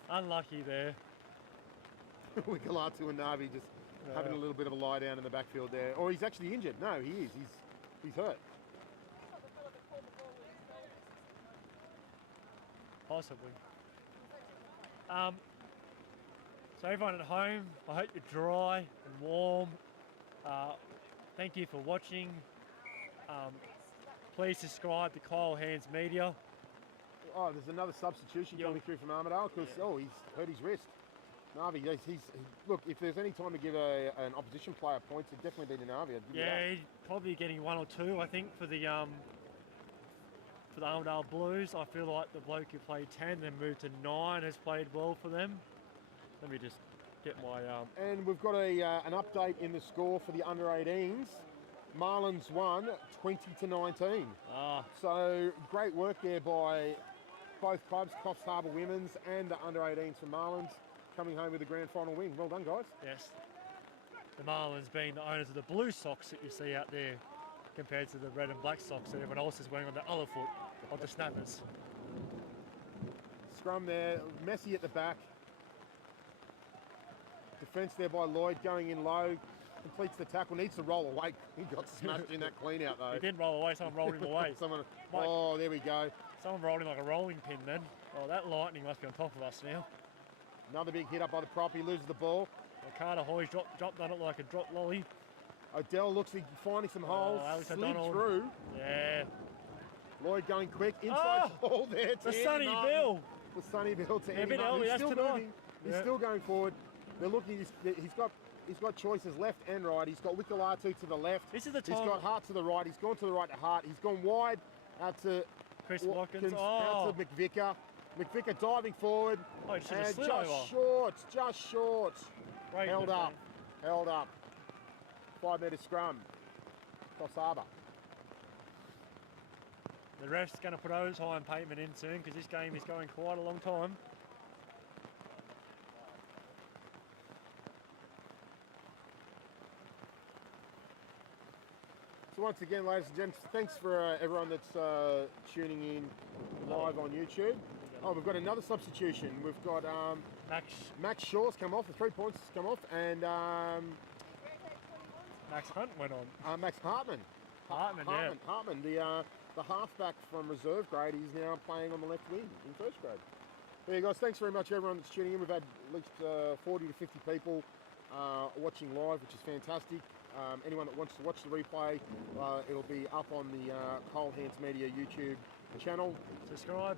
Unlucky there. Wikalatu and Navi just having a little bit of a lie down in the backfield there. Or he's actually injured. No, he is. He's hurt. Possibly. So everyone at home, I hope you're dry and warm. Thank you for watching. Please subscribe to Kyle Hands Media. Oh, there's another substitution coming through from Armidale because he's hurt his wrist. Navi, look, if there's any time to give an opposition player points, it'd definitely be to Navi. Yeah, he's probably getting 1 or 2, I think, for the Armidale Blues. I feel like the bloke who played 10 then moved to 9 has played well for them. Let me just get my... And we've got an update in the score for the under-18s. Marlins won 20-19. So great work there by both clubs, Coffs Harbour Women's and the under-18s for Marlins, coming home with a grand final win. Well done, guys. Yes. The Marlins being the owners of the blue socks that you see out there compared to the red and black socks that everyone else is wearing on the other foot of the snappers. Scrum there, Messi at the back. Defence there by Lloyd going in low. Completes the tackle, needs to roll away. He got smashed in that clean out though. He didn't roll away, someone rolled him away. Oh, there we go. Someone rolled him like a rolling pin then. Oh, that lightning must be on top of us now. Another big hit up by the prop, he loses the ball. Carter Hoy's dropped on it like a drop lolly. Odell looks like finding some holes, Alex slid O'Donnell through. Yeah. Lloyd going quick. Inside ball there to The Sonny Andy Martin. Bill. The Sonny Bill to Yeah, a Andy bit Martin. early, He's that's still tonight. moving. He's Yeah. still going forward. They're looking. He's got choices left and right. He's got Wikalatu to the left. This is the He's time- got Hart to the right. He's gone to the right to Hart. He's gone wide out to Chris Watkins. out to McVicker. McVicker diving forward. Oh, he should have and slid just over. short. Just short. Great Held up. defense. Held up. 5 metre scrum. Coffs Harbour. The ref's going to put O's high and pavement in soon because this game is going quite a long time. So once again, ladies and gents, thanks for everyone that's tuning in live on YouTube. Oh, we've got another substitution. We've got Max Shaw's come off, the 3 points has come off, and Max Hunt went on. Max Hartman. Hartman, Hartman, the halfback from reserve grade, is now playing on the left wing in first grade. There you guys, thanks very much everyone that's tuning in. We've had at least 40 to 50 people watching live, which is fantastic. Anyone that wants to watch the replay, it'll be up on the Cold Hands Media YouTube channel. Subscribe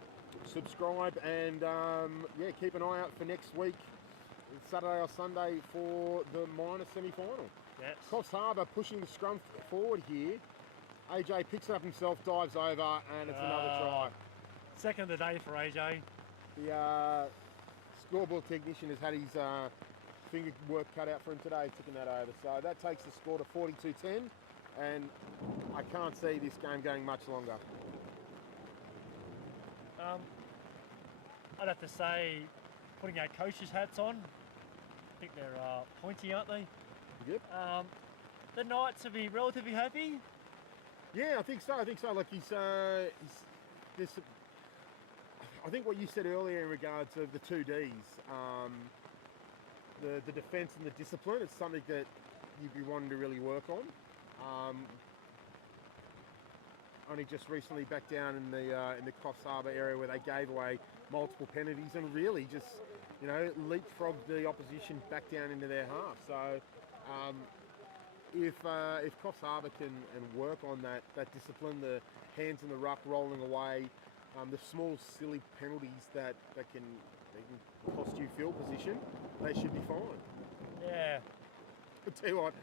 and yeah, keep an eye out for next week, Saturday or Sunday, for the minor semi-final. Yes. Coffs Harbour pushing the scrum forward here. AJ picks it up himself, dives over, and it's another try. Second of the day for AJ. The scoreboard technician has had his finger work cut out for him today, taking that over. So that takes the score to 42-10, and I can't see this game going much longer. I'd have to say, putting our coaches' hats on, I think they're pointy, aren't they? Yep. The Knights will be relatively happy. Yeah, I think so. Like he's this. I think what you said earlier in regards to the 2Ds, the defence and the discipline, it's something that you'd be wanting to really work on. Only just recently back down in the Coffs Harbour area where they gave away multiple penalties and really just, you know, leapfrogged the opposition back down into their half. So if Coffs Harbour can work on that discipline, the hands in the ruck rolling away, the small silly penalties that can cost you field position, they should be fine. Yeah. I'll tell you what,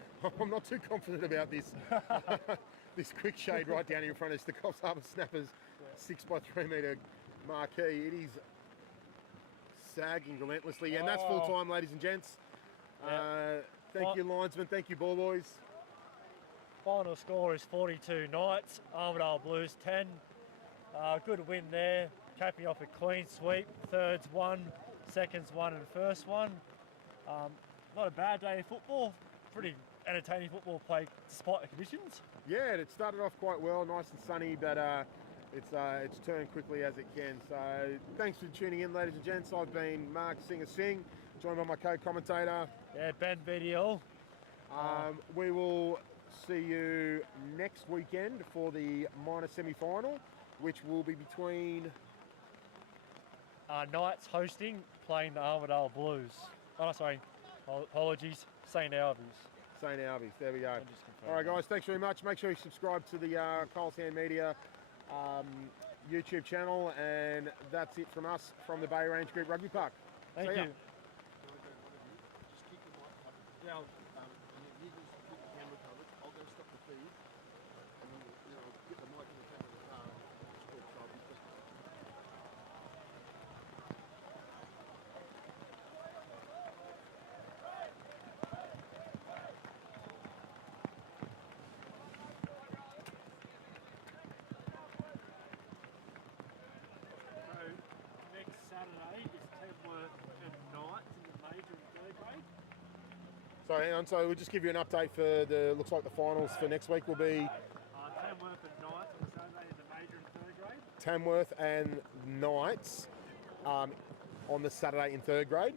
I'm not too confident about this. This quick shade right down in front of us, the Coffs Harbour Snappers 6x3 metre marquee. It is sagging relentlessly, and that's full time, ladies and gents. Thank you, linesmen. Thank you, ball boys. Final score is 42 Knights, Armidale Blues 10. Good win there, capping off a clean sweep. Thirds 1, seconds 1 and first 1. Not a bad day of football. Pretty entertaining football play despite the conditions. Yeah, it started off quite well, nice and sunny, but it's turned quickly as it can. So thanks for tuning in, ladies and gents. I've been Mark Singer Singh, joined by my co-commentator. Yeah, Ben BDL. We will see you next weekend for the minor semi-final, which will be between Knights hosting, playing the Armidale Blues. Oh, sorry, apologies, St Albans. St Albans. There we go. All right, guys, thanks very much. Make sure you subscribe to the Coles Hand Media YouTube channel, and that's it from us from the Bay Range Group Rugby Park. Thank See you. ya. Just keep the mic covered. Yeah. And then you just keep the camera covered. I'll go stop the feed, and then get the mic in the camera of the car. Just talk, so I'll be quick. So next Saturday is Tamworth and Knights in the major and third grade. So hang on, so we'll just give you an update for looks like the finals for next week will be Tamworth and Knights on Saturday in the major and third grade. Tamworth and Knights on the Saturday in third grade.